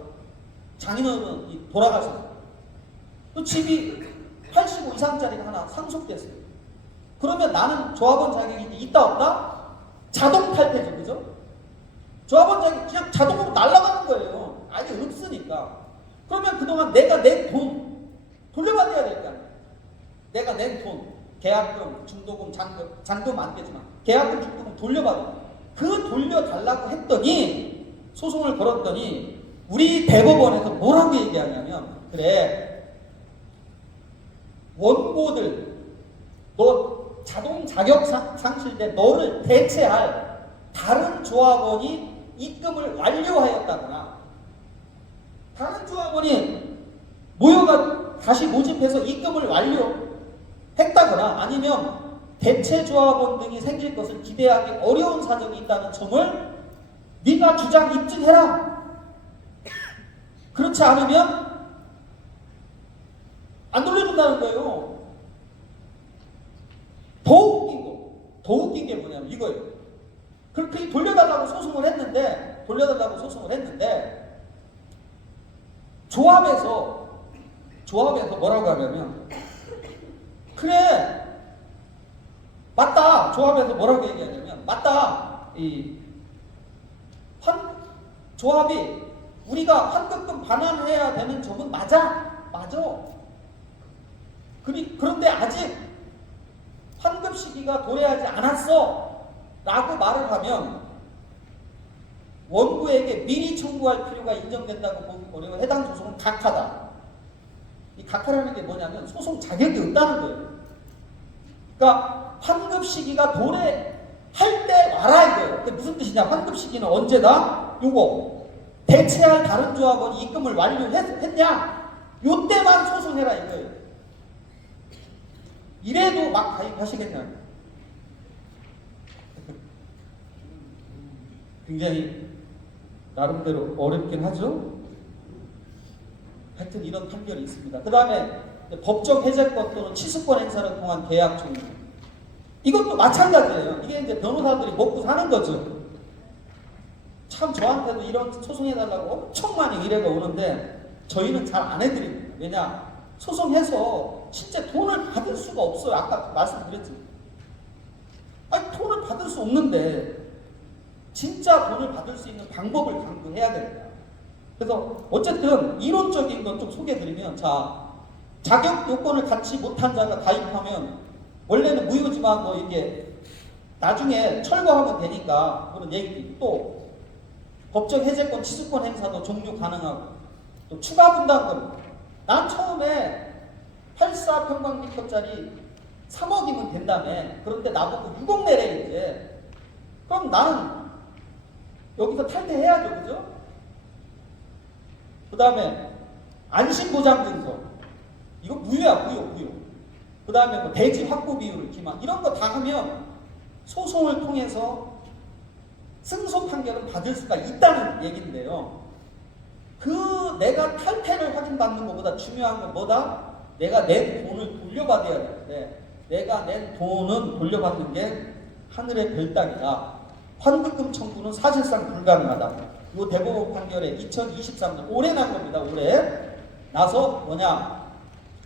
장인어른이 돌아가셨어. 또 집이 85 이상짜리가 하나 상속됐어요. 그러면 나는 조합원 자격이 있다 없다? 자동 탈퇴죠, 그죠? 조합원 자격이 그냥 자동으로 날아가는 거예요. 아예 없으니까. 그러면 그동안 내가 낸 돈 돌려받아야 될 거 아니에요. 내가 낸 돈, 계약금, 중도금, 잔금 안 되지만 계약금, 중도금 돌려받아. 그 돌려달라고 했더니 소송을 걸었더니 우리 대법원에서 뭐라고 얘기하냐면, 그래, 원고들 너 자동 자격 상실돼 너를 대체할 다른 조합원이 입금을 완료하였다거나 다른 조합원이 모여가 다시 모집해서 입금을 완료했다거나 아니면 대체 조합원 등이 생길 것을 기대하기 어려운 사정이 있다는 점을 네가 주장 입증해라. 그렇지 않으면 안 돌려준다는 거예요. 더 웃긴 게 뭐냐면 이거예요. 그렇게 돌려달라고 소송을 했는데 조합에서 뭐라고 하냐면, 그래 맞다. 조합에서 뭐라고 얘기하냐면, 맞다. 조합이 우리가 환급금 반환해야 되는 점은 맞아. 그런데 아직 환급 시기가 도래하지 않았어 라고 말을 하면 원고에게 미리 청구할 필요가 인정된다고 보기 어려워 해당 소송은 각하다. 이 각하라는 게 뭐냐면 소송 자격이 없다는 거예요. 그러니까 환급 시기가 도래할 때 와라 이거예요. 그게 무슨 뜻이냐? 환급 시기는 언제다? 요거 대체할 다른 조합원이 입금을 완료했냐? 요때만 소송해라 이거예요. 이래도 막 가입하시겠냐? 굉장히 나름대로 어렵긴 하죠. 하여튼 이런 판결이 있습니다. 그 다음에 법적 해제권 또는 취소권 행사를 통한 계약 종료. 이것도 마찬가지예요. 이게 이제 변호사들이 먹고 사는 거죠. 참 저한테도 이런 소송해달라고 엄청 많이 의뢰가 오는데 저희는 잘 안 해드립니다. 왜냐? 소송해서 실제 돈을 받을 수가 없어요. 아까 말씀드렸죠. 아니 돈을 받을 수 없는데 진짜 돈을 받을 수 있는 방법을 강구해야 됩니다. 그래서 어쨌든 이론적인 건 좀 소개해드리면, 자, 자격 요건을 갖지 못한 자가 가입하면 원래는 무효지만 뭐 이게 나중에 철거하면 되니까 그런 얘기도 있고, 또 법적 해제권, 취소권 행사도 종료 가능하고, 또 추가 분담금. 난 처음에 84평방미터짜리 3억이면 된다며. 그런데 나보고 6억 내래 이제. 그럼 나는 여기서 탈퇴해야죠, 그죠? 그 다음에 안심보장증서. 이거 무효야, 무효. 그 다음에 뭐 대지 확보 비율을 기만. 이런 거 다 하면 소송을 통해서 승소 판결을 받을 수가 있다는 얘기인데요. 내가 탈퇴를 확인받는 것보다 중요한 건 뭐다? 내가 낸 돈을 돌려받아야 되는데, 내가 낸 돈은 돌려받는 게 하늘의 별 따기다. 환급금 청구는 사실상 불가능하다. 이 대법원 판결에 2023년 올해 난 겁니다. 올해 나서 뭐냐?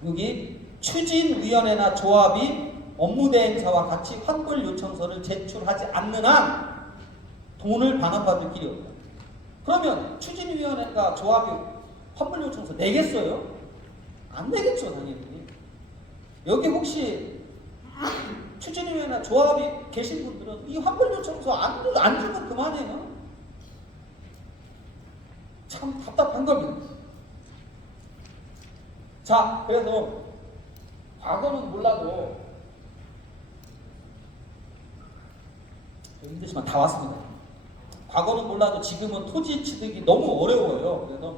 여기 추진위원회나 조합이 업무대행사와 같이 환불 요청서를 제출하지 않는 한 돈을 반환받을 길이 없다. 그러면 추진위원회가 조합이 환불 요청서 내겠어요? 안 내겠죠, 당연히. 여기 혹시 추진위원회나 조합이 계신 분들은 이 환불 요청서 안 주면 그만해요. 참 답답한 겁니다. 자, 그래서 과거는 몰라도 힘들지만 다 왔습니다. 과거는 몰라도 지금은 토지 취득이 너무 어려워요. 그래서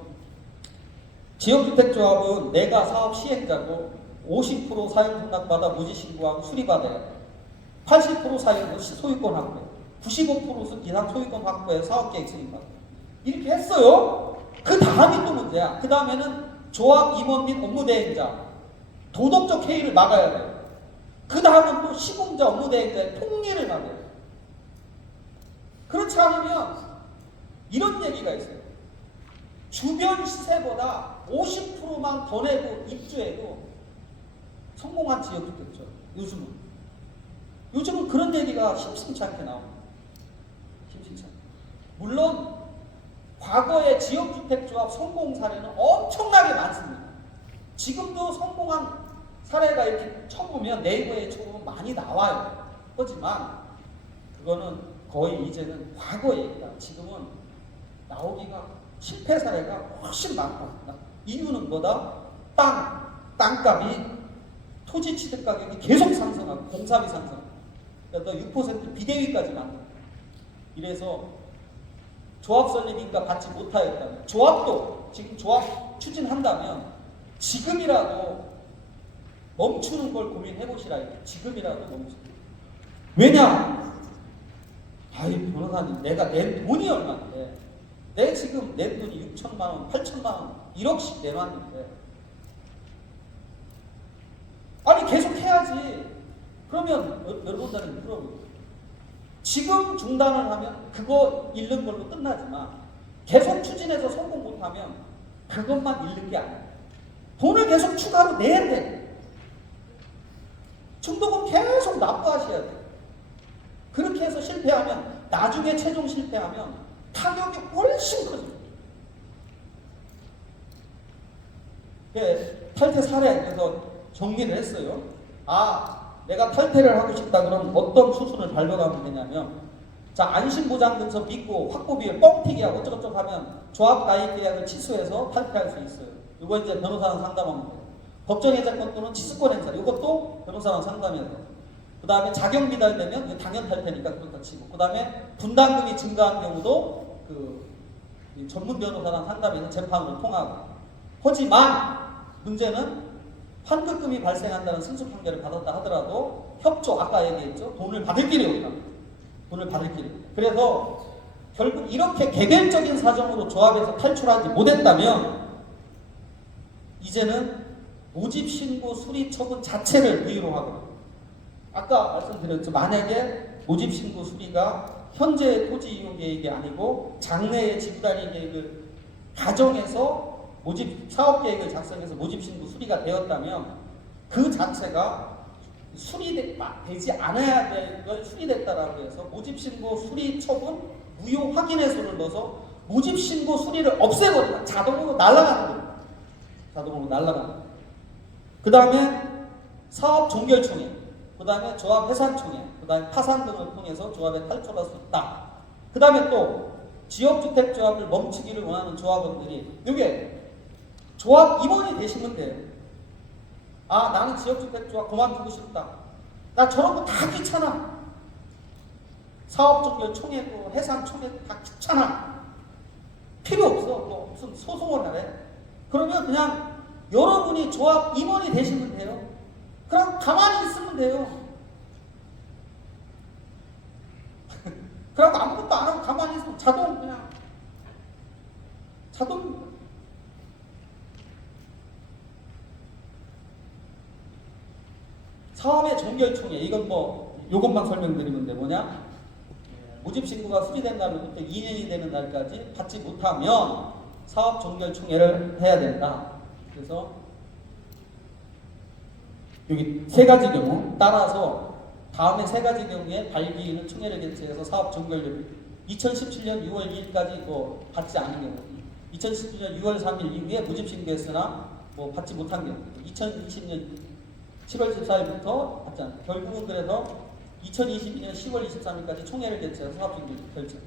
지역주택조합은 내가 사업 시행자고 50% 사용 승낙받아 무지 신고하고 수리받아야 돼. 80% 사용은 소유권 확보해. 95% 이상 소유권 확보해 사업계획 승인받아. 이렇게 했어요. 그 다음이 또 문제야. 그 다음에는 조합 임원 및 업무대행자 도덕적 해이를 막아야 돼요. 그 다음은 또 시공자 업무대행자의 폭리를 막아야 돼요. 그렇지 않으면 이런 얘기가 있어요. 주변 시세보다 50%만 더 내고 입주해도 성공한 지역주택죠. 요즘은 그런 얘기가 심심치 않게 나옵니다. 심심치 않게. 물론 과거의 지역주택조합 성공 사례는 엄청나게 많습니다. 지금도 성공한 사례가 이렇게 쳐보면 네이버에 쳐보면 많이 나와요. 하지만 그거는 거의 이제는 과거 얘기다. 지금은 나오기가 실패 사례가 훨씬 많다. 이유는 뭐다? 땅값이 토지 취득 가격이 계속 상승하고 공사비 상승. 그러니까 6% 비대위까지 만든다. 이래서 조합 설립인가 받지 못하였다면 조합도 지금 조합 추진한다면 지금이라도 멈추는 걸 고민해 보시라. 지금이라도 멈추는. 왜냐? 아이 변호사님, 내가 낸 돈이 얼마인데, 내 지금 낸 돈이 6천만 원, 8천만 원, 1억씩 내놨는데, 아니 계속 해야지. 그러면 여러분들은 물어보세요. 지금 중단을 하면 그거 잃는 걸로 끝나지만 계속 추진해서 성공 못하면 그것만 잃는 게 아니에요. 돈을 계속 추가로 내야 돼. 중도금 계속 납부하셔야 돼. 그렇게 해서 실패하면 나중에 최종 실패하면 타격이 훨씬 커집니다. 네, 탈퇴 사례 그래서 정리를 했어요. 내가 탈퇴를 하고 싶다 그러면 어떤 수순을 밟아가면 되냐면, 자, 안심보장근서 믿고 확보비에 뻥튀기하고 어쩌고저쩌고 하면 조합 가입 계약을 취소해서 탈퇴할 수 있어요. 이거 이제 변호사랑 상담하면 돼요. 법정 해제권 또는 취소권 행사, 이것도 변호사랑 상담해서. 그 다음에 자격 미달되면 당연 탈퇴니까 그렇다 치고, 그 다음에 분담금이 증가한 경우도 그 전문 변호사랑 상담해서 재판으로 통하고. 하지만 문제는 환급금이 발생한다는 승소 판결을 받았다 하더라도 협조, 아까 얘기했죠. 돈을 받을 길이 없다. 돈을 받을 길이. 그래서 결국 이렇게 개별적인 사정으로 조합에서 탈출하지 못했다면 이제는 모집신고 수리 처분 자체를 무효로 하고, 아까 말씀드렸죠. 만약에 모집신고 수리가 현재 토지 이용 계획이 아니고 장래의 집단위 계획을 가정해서 모집 사업 계획을 작성해서 모집신고 수리가 되었다면 그 자체가 수리되지 않아야 될 걸 수리됐다라고 해서 모집신고 수리 처분 무효 확인해소를 넣어서 모집신고 수리를 없애버린다. 자동으로 날아가는 겁니다. 자동으로 날아가는. 그 다음에 사업 종결총회, 그 다음에 조합 해산총회, 그 다음에 파산 등을 통해서 조합에 탈출할 수 있다. 그 다음에 또 지역주택조합을 멈추기를 원하는 조합원들이 이게 조합 임원이 되시면 돼요. 나는 지역주택조합 그만두고 싶다. 나 저런 거 다 귀찮아. 사업종결 총회고 해산 총회도 다 귀찮아. 필요 없어. 뭐 무슨 소송을 하래. 그러면 그냥 여러분이 조합 임원이 되시면 돼요. 그럼 가만히 있으면 돼요. 그럼 아무것도 안 하고 가만히 있으면 자동 사업의 종결총회, 이건 요것만 설명드리면 돼. 뭐냐? 모집신고가 수리된 날로부터 2년이 되는 날까지 받지 못하면 사업 종결총회를 해야 된다. 그래서 여기 세 가지 경우 따라서 다음에 세 가지 경우에 발기인은 총회를 개최해서 사업 종결을 2017년 6월 2일까지 받지 않은 경우, 2017년 6월 3일 이후에 모집신고했으나 받지 못한 경우, 2020년 7월 14일부터 받지 않고 결국은 그래서 2022년 10월 23일까지 총회를 개최해서 사업신고를 결정.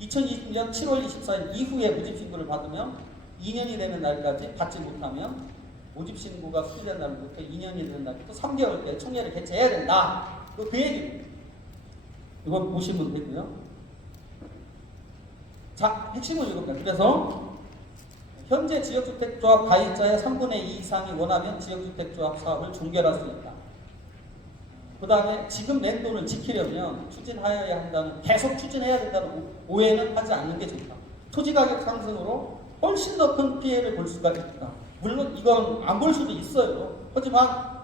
2020년 7월 24일 이후에 모집신고를 받으면 2년이 되는 날까지 받지 못하면 모집신고가 수리된 날부터 2년이 되는 날부터 3개월째 총회를 개최해야 된다. 그 얘기입니다. 이거 보시면 되고요. 자, 핵심을 읽어볼게요. 그래서 현재 지역주택조합 가입자의 3분의 2 이상이 원하면 지역주택조합 사업을 종결할 수 있다. 그 다음에 지금 낸 돈을 지키려면 추진하여야 한다는, 계속 추진해야 된다는 오해는 하지 않는 게 좋다. 토지가격 상승으로 훨씬 더 큰 피해를 볼 수가 있다. 물론 이건 안 볼 수도 있어요. 하지만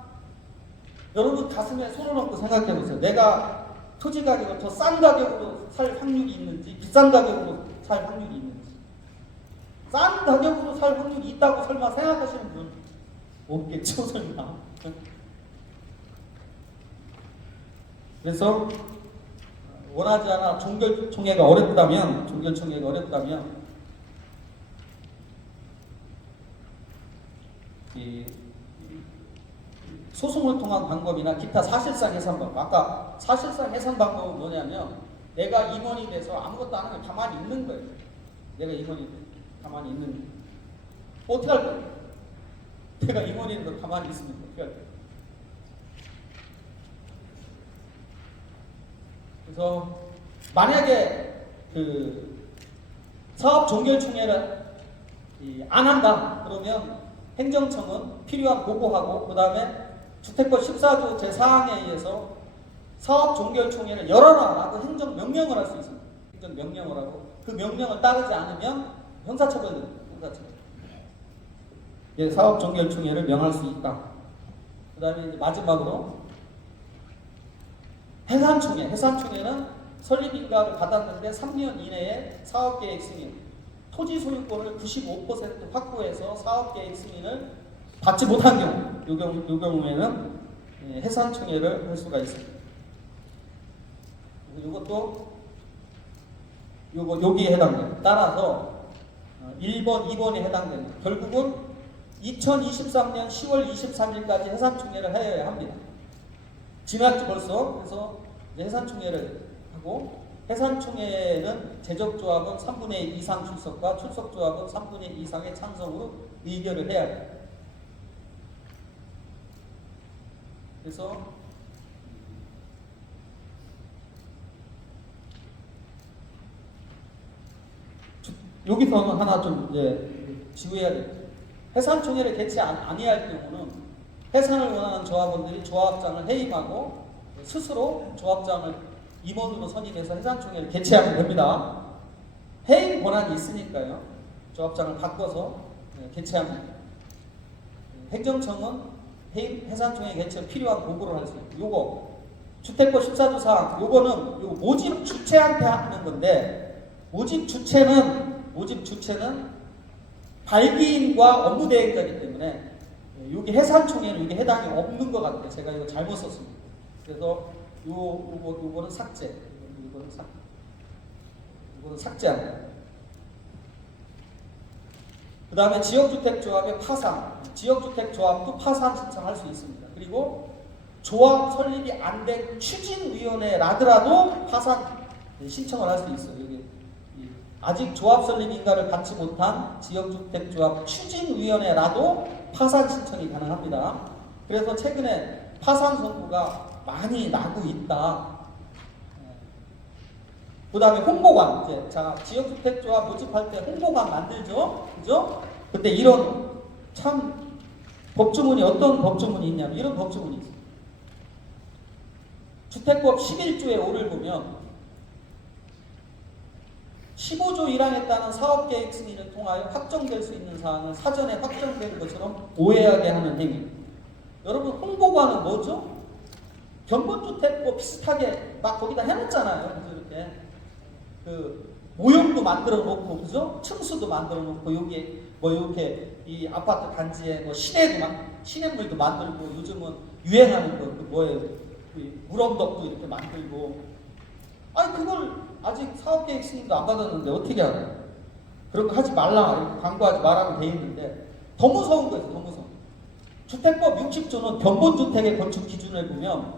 여러분 가슴에 손을 얹고 생각해 보세요. 내가 토지 가격을 더 싼 가격으로 살 확률이 있는지 비싼 가격으로 살 확률이 있는지. 싼 가격으로 살 확률이 있다고 설마 생각하시는 분 없겠죠, 설마. 그래서 원하지 않아 종결총회가 어렵다면 이 소송을 통한 방법이나 기타 사실상 해산 방법. 아까 사실상 해산 방법은 뭐냐면 내가 임원이 돼서 아무것도 안 하면 가만히 있는 거예요. 내가 임원이 돼서 가만히 있는 거예요. 어떻게 할 거예요? 내가 임원이 돼서 가만히 있으면 어떻게 할 거예요? 그래서 만약에 그 사업 종결총회를 안 한다 그러면 행정청은 필요한 보고하고 그 다음에 주택법 14조 제4항에 의해서 사업 종결총회를 열어라라고 행정명령을 할 수 있습니다. 행정명령을 하고 그 명령을 따르지 않으면 형사처벌입니다. 형사처벌. 예, 사업 종결총회를 명할 수 있다. 그 다음에 이제 마지막으로 해산총회는 설립인가를 받았는데 3년 이내에 사업계획 승인, 토지 소유권을 95% 확보해서 사업계획 승인을 받지 못한 경우, 이 경우에는 해산총회를 할 수가 있습니다. 이것도 여기에 해당됩니다. 따라서 1번, 2번이 해당됩니다. 결국은 2023년 10월 23일까지 해산총회를 해야 합니다. 지났죠 벌써. 그래서 해산총회를 하고 해산총회는 제적조합은 3분의 1 이상 출석과 출석조합은 3분의 1 이상의 찬성으로 의결을 해야 해요. 그래서 여기서는 하나 좀 이제 지우해야 돼요. 해산총회를 개최 아니할 경우는 해산을 원하는 조합원들이 조합장을 해임하고 스스로 조합장을 임원으로 선임해서 해산총회를 개최하면 됩니다. 해임 권한이 있으니까요. 조합장을 바꿔서 개최합니다. 행정청은 해산총회 개최에 필요한 보고를 할 수 있고, 요거 주택법 14조 사항, 요거는 요 모집 주체한테 하는 건데, 모집 주체는 발기인과 업무대행자이기 때문에 여기 해산총회는 이게 해당이 없는 것 같아요. 제가 이거 잘못 썼습니다. 그래서 요거는 삭제, 이거는 삭제합니다. 그 다음에 지역주택조합의 파산, 지역주택조합도 파산 신청할 수 있습니다. 그리고 조합 설립이 안 된 추진위원회라더라도 파산 신청을 할 수 있어요. 여기 아직 조합 설립 인가를 받지 못한 지역주택조합 추진위원회라도 파산 신청이 가능합니다. 그래서 최근에 파산 선고가 많이 나고 있다. 그 다음에 홍보관, 이제 자 지역주택조합 모집할 때 홍보관 만들죠, 그죠? 근데 이런 참 법조문이 어떤 법조문이 있냐면 이런 법조문이 있어요. 주택법 11조의 5를 보면 15조 1항에 따른 사업계획 승인을 통하여 확정될 수 있는 사항은 사전에 확정된 것처럼 오해하게 하는 행위. 여러분 홍보관은 뭐죠? 견본주택법 비슷하게 막 거기다 해놓잖아요. 그래서 이렇게 그 모형도 만들어 놓고, 그죠? 층수도 만들어 놓고 여기에 뭐 이렇게 이 아파트 단지에 뭐 시냇물도 만들고, 요즘은 유행하는 거 그 뭐예요? 그 물언덕도 이렇게 만들고. 아니 그걸 아직 사업계획 승인도 안 받았는데 어떻게 하냐? 그런 거 하지 말라, 이렇게 광고하지 말라고 돼 있는데 더 무서운 거예요. 더 무서운. 주택법 60조는 견본주택의 건축 기준을 보면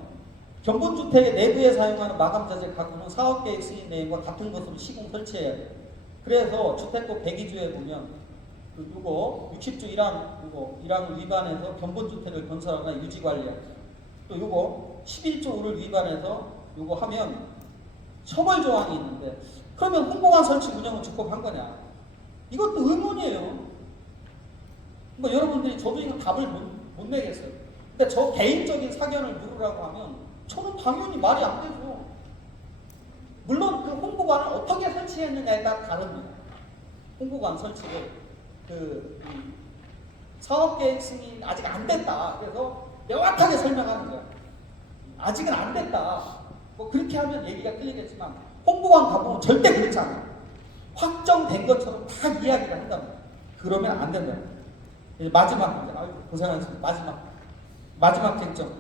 견본주택의 내부에 사용하는 마감자재 가구는 사업계획 승인 내용과 같은 것으로 시공 설치해야 돼요. 그래서 주택법 102조에 보면 요거 60조 1항을 위반해서 견본주택을 건설하거나 유지관리하고 또 요거 11조 5를 위반해서 요거 하면 처벌 조항이 있는데 그러면 홍보관 설치 운영은 적법한 거냐? 이것도 의문이에요. 뭐 여러분들이 저도 이거 답을 못 내겠어요. 근데 저 개인적인 사견을 물으라고 하면 저는 당연히 말이 안 되죠. 물론 그 홍보관을 어떻게 설치했느냐에 따라 다릅니다. 홍보관 설치를 사업계획 승인 아직 안 됐다. 그래서 명확하게 설명하는 거야. 아직은 안 됐다. 뭐 그렇게 하면 얘기가 틀리겠지만 홍보관 가보면 절대 그렇지 않아요. 확정된 것처럼 다 이야기를 한단 말이에요. 그러면 안 된다. 이제 마지막 문제. 아유, 고생하셨습니다. 마지막 쟁점.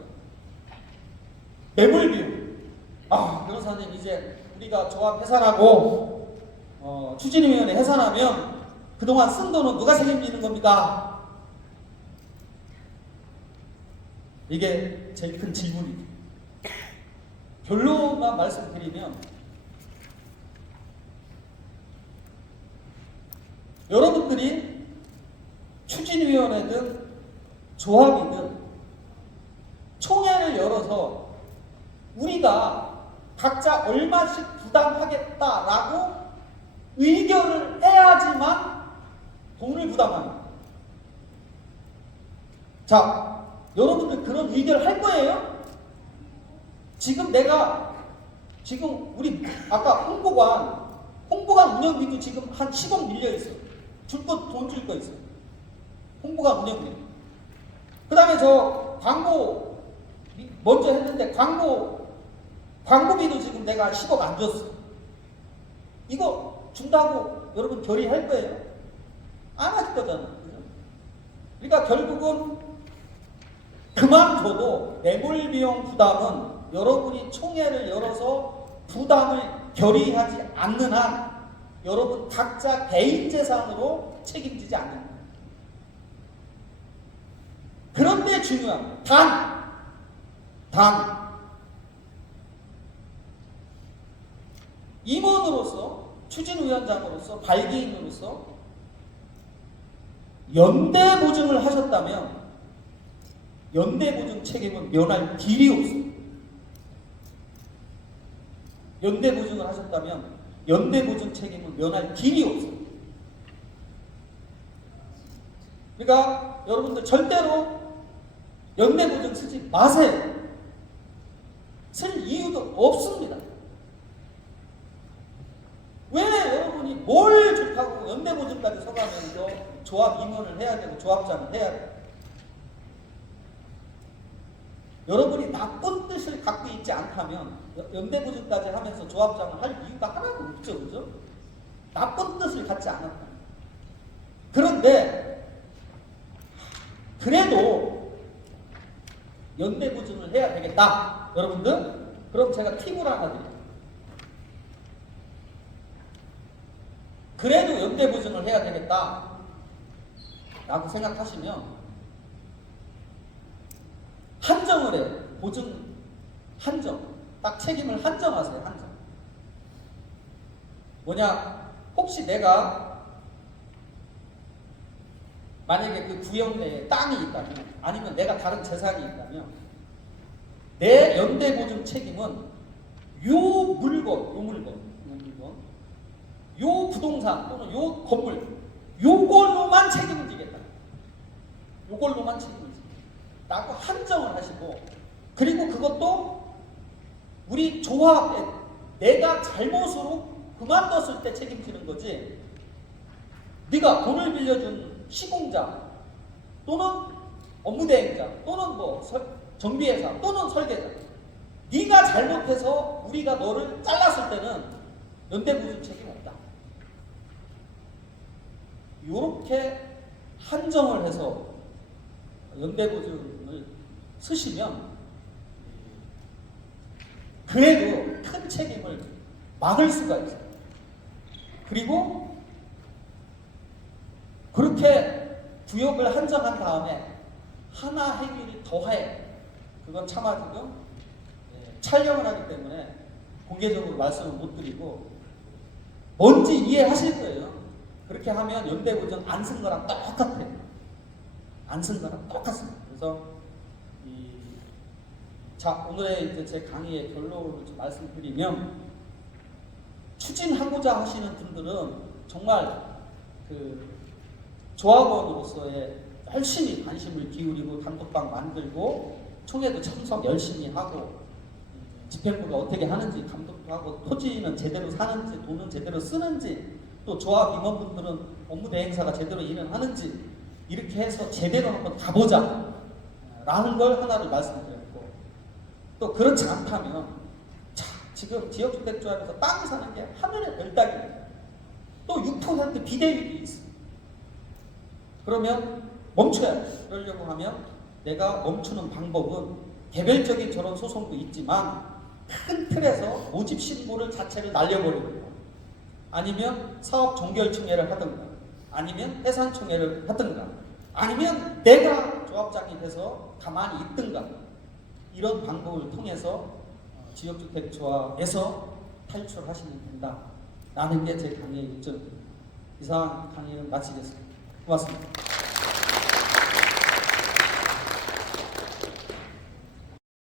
매물 비용. 변호사님 이제 우리가 조합 해산하고 추진위원회 해산하면 그동안 쓴 돈은 누가 책임지는 겁니까? 이게 제일 큰 질문입니다. 결론만 말씀드리면 여러분들이 추진위원회든 조합이든 총회를 열어서 우리가 각자 얼마씩 부담하겠다라고 의결을 해야지만 돈을 부담합니다. 자, 여러분들 그런 의결을 할 거예요? 우리 아까 홍보관 운영비도 지금 한 10억 밀려 있어. 돈 줄 거 있어. 홍보관 운영비. 그 다음에 저 광고 먼저 했는데 광고비도 지금 내가 10억 안 줬어. 이거 준다고 여러분 결의할 거예요? 안 하실 거잖아. 그러니까 결국은 그만둬도 매몰 비용 부담은 여러분이 총회를 열어서 부담을 결의하지 않는 한 여러분 각자 개인 재산으로 책임지지 않는 거예요. 그런데 중요한 단 임원으로서 추진위원장으로서 발기인으로서 연대보증을 하셨다면 연대보증 책임은 면할 길이 없습니다. 연대보증을 하셨다면 연대보증 책임은 면할 길이 없습니다. 그러니까 여러분들 절대로 연대보증 쓰지 마세요. 쓸 이유도 없습니다. 왜 여러분이 뭘 좋다고 연대보증까지 서가면서 조합 임원을 해야 되고 조합장을 해야 돼요? 여러분이 나쁜 뜻을 갖고 있지 않다면 연대보증까지 하면서 조합장을 할 이유가 하나도 없죠. 그죠? 나쁜 뜻을 갖지 않았다. 그런데 그래도 연대보증을 해야 되겠다. 여러분들? 그럼 제가 팁을 하나 드릴게요. 그래도 연대보증을 해야 되겠다 라고 생각하시면 한정을 해요. 보증 한정. 딱 책임을 한정하세요. 한정. 뭐냐? 혹시 내가 만약에 그 구역 내에 땅이 있다면 아니면 내가 다른 재산이 있다면 내 연대보증 책임은 요 물건 요 부동산 또는 요 건물 요걸로만 책임을 지겠다. 요걸로만 책임을 지겠다. 라고 한정을 하시고 그리고 그것도 우리 조합에 내가 잘못으로 그만뒀을 때 책임지는 거지 네가 돈을 빌려준 시공자 또는 업무대행자 또는 뭐 정비회사 또는 설계자 네가 잘못해서 우리가 너를 잘랐을 때는 연대보증 책임 없다. 이렇게 한정을 해서 연대보증을 쓰시면 그래도 큰 책임을 막을 수가 있어요. 그리고 그렇게 구역을 한정한 다음에 하나 행위를 더해. 그건 차마 지금 촬영을 하기 때문에 공개적으로 말씀을 못 드리고 뭔지 이해하실 거예요. 그렇게 하면 연대고전 안 쓴 거랑 똑같아요. 안 쓴 거랑 똑같습니다. 그래서 자, 오늘의 이제 제 강의의 결론을 좀 말씀드리면, 추진하고자 하시는 분들은 정말 그 조합원으로서의 열심히 관심을 기울이고 단톡방 만들고 총회도 참석 열심히 하고 집행부가 어떻게 하는지 감독도 하고 토지는 제대로 사는지 돈은 제대로 쓰는지 또 조합 임원분들은 업무 대행사가 제대로 일을 하는지 이렇게 해서 제대로 한번 가보자 라는 걸 하나를 말씀드렸고, 또 그렇지 않다면 자, 지금 지역주택조합에서 땅 사는 게 하늘의 별따기입니다. 또 6% 비대위도 있습니다. 그러면 멈춰야 돼. 그러려고 하면 내가 멈추는 방법은 개별적인 저런 소송도 있지만 큰 틀에서 모집 신고를 자체를 날려버리는 거, 아니면 사업 종결총회를 하든가, 아니면 해산총회를 하든가, 아니면 내가 조합장이 돼서 가만히 있든가, 이런 방법을 통해서 지역주택조합에서 탈출하시면 된다라는 게 제 강의의 요점입니다. 이상 강의는 마치겠습니다. 고맙습니다.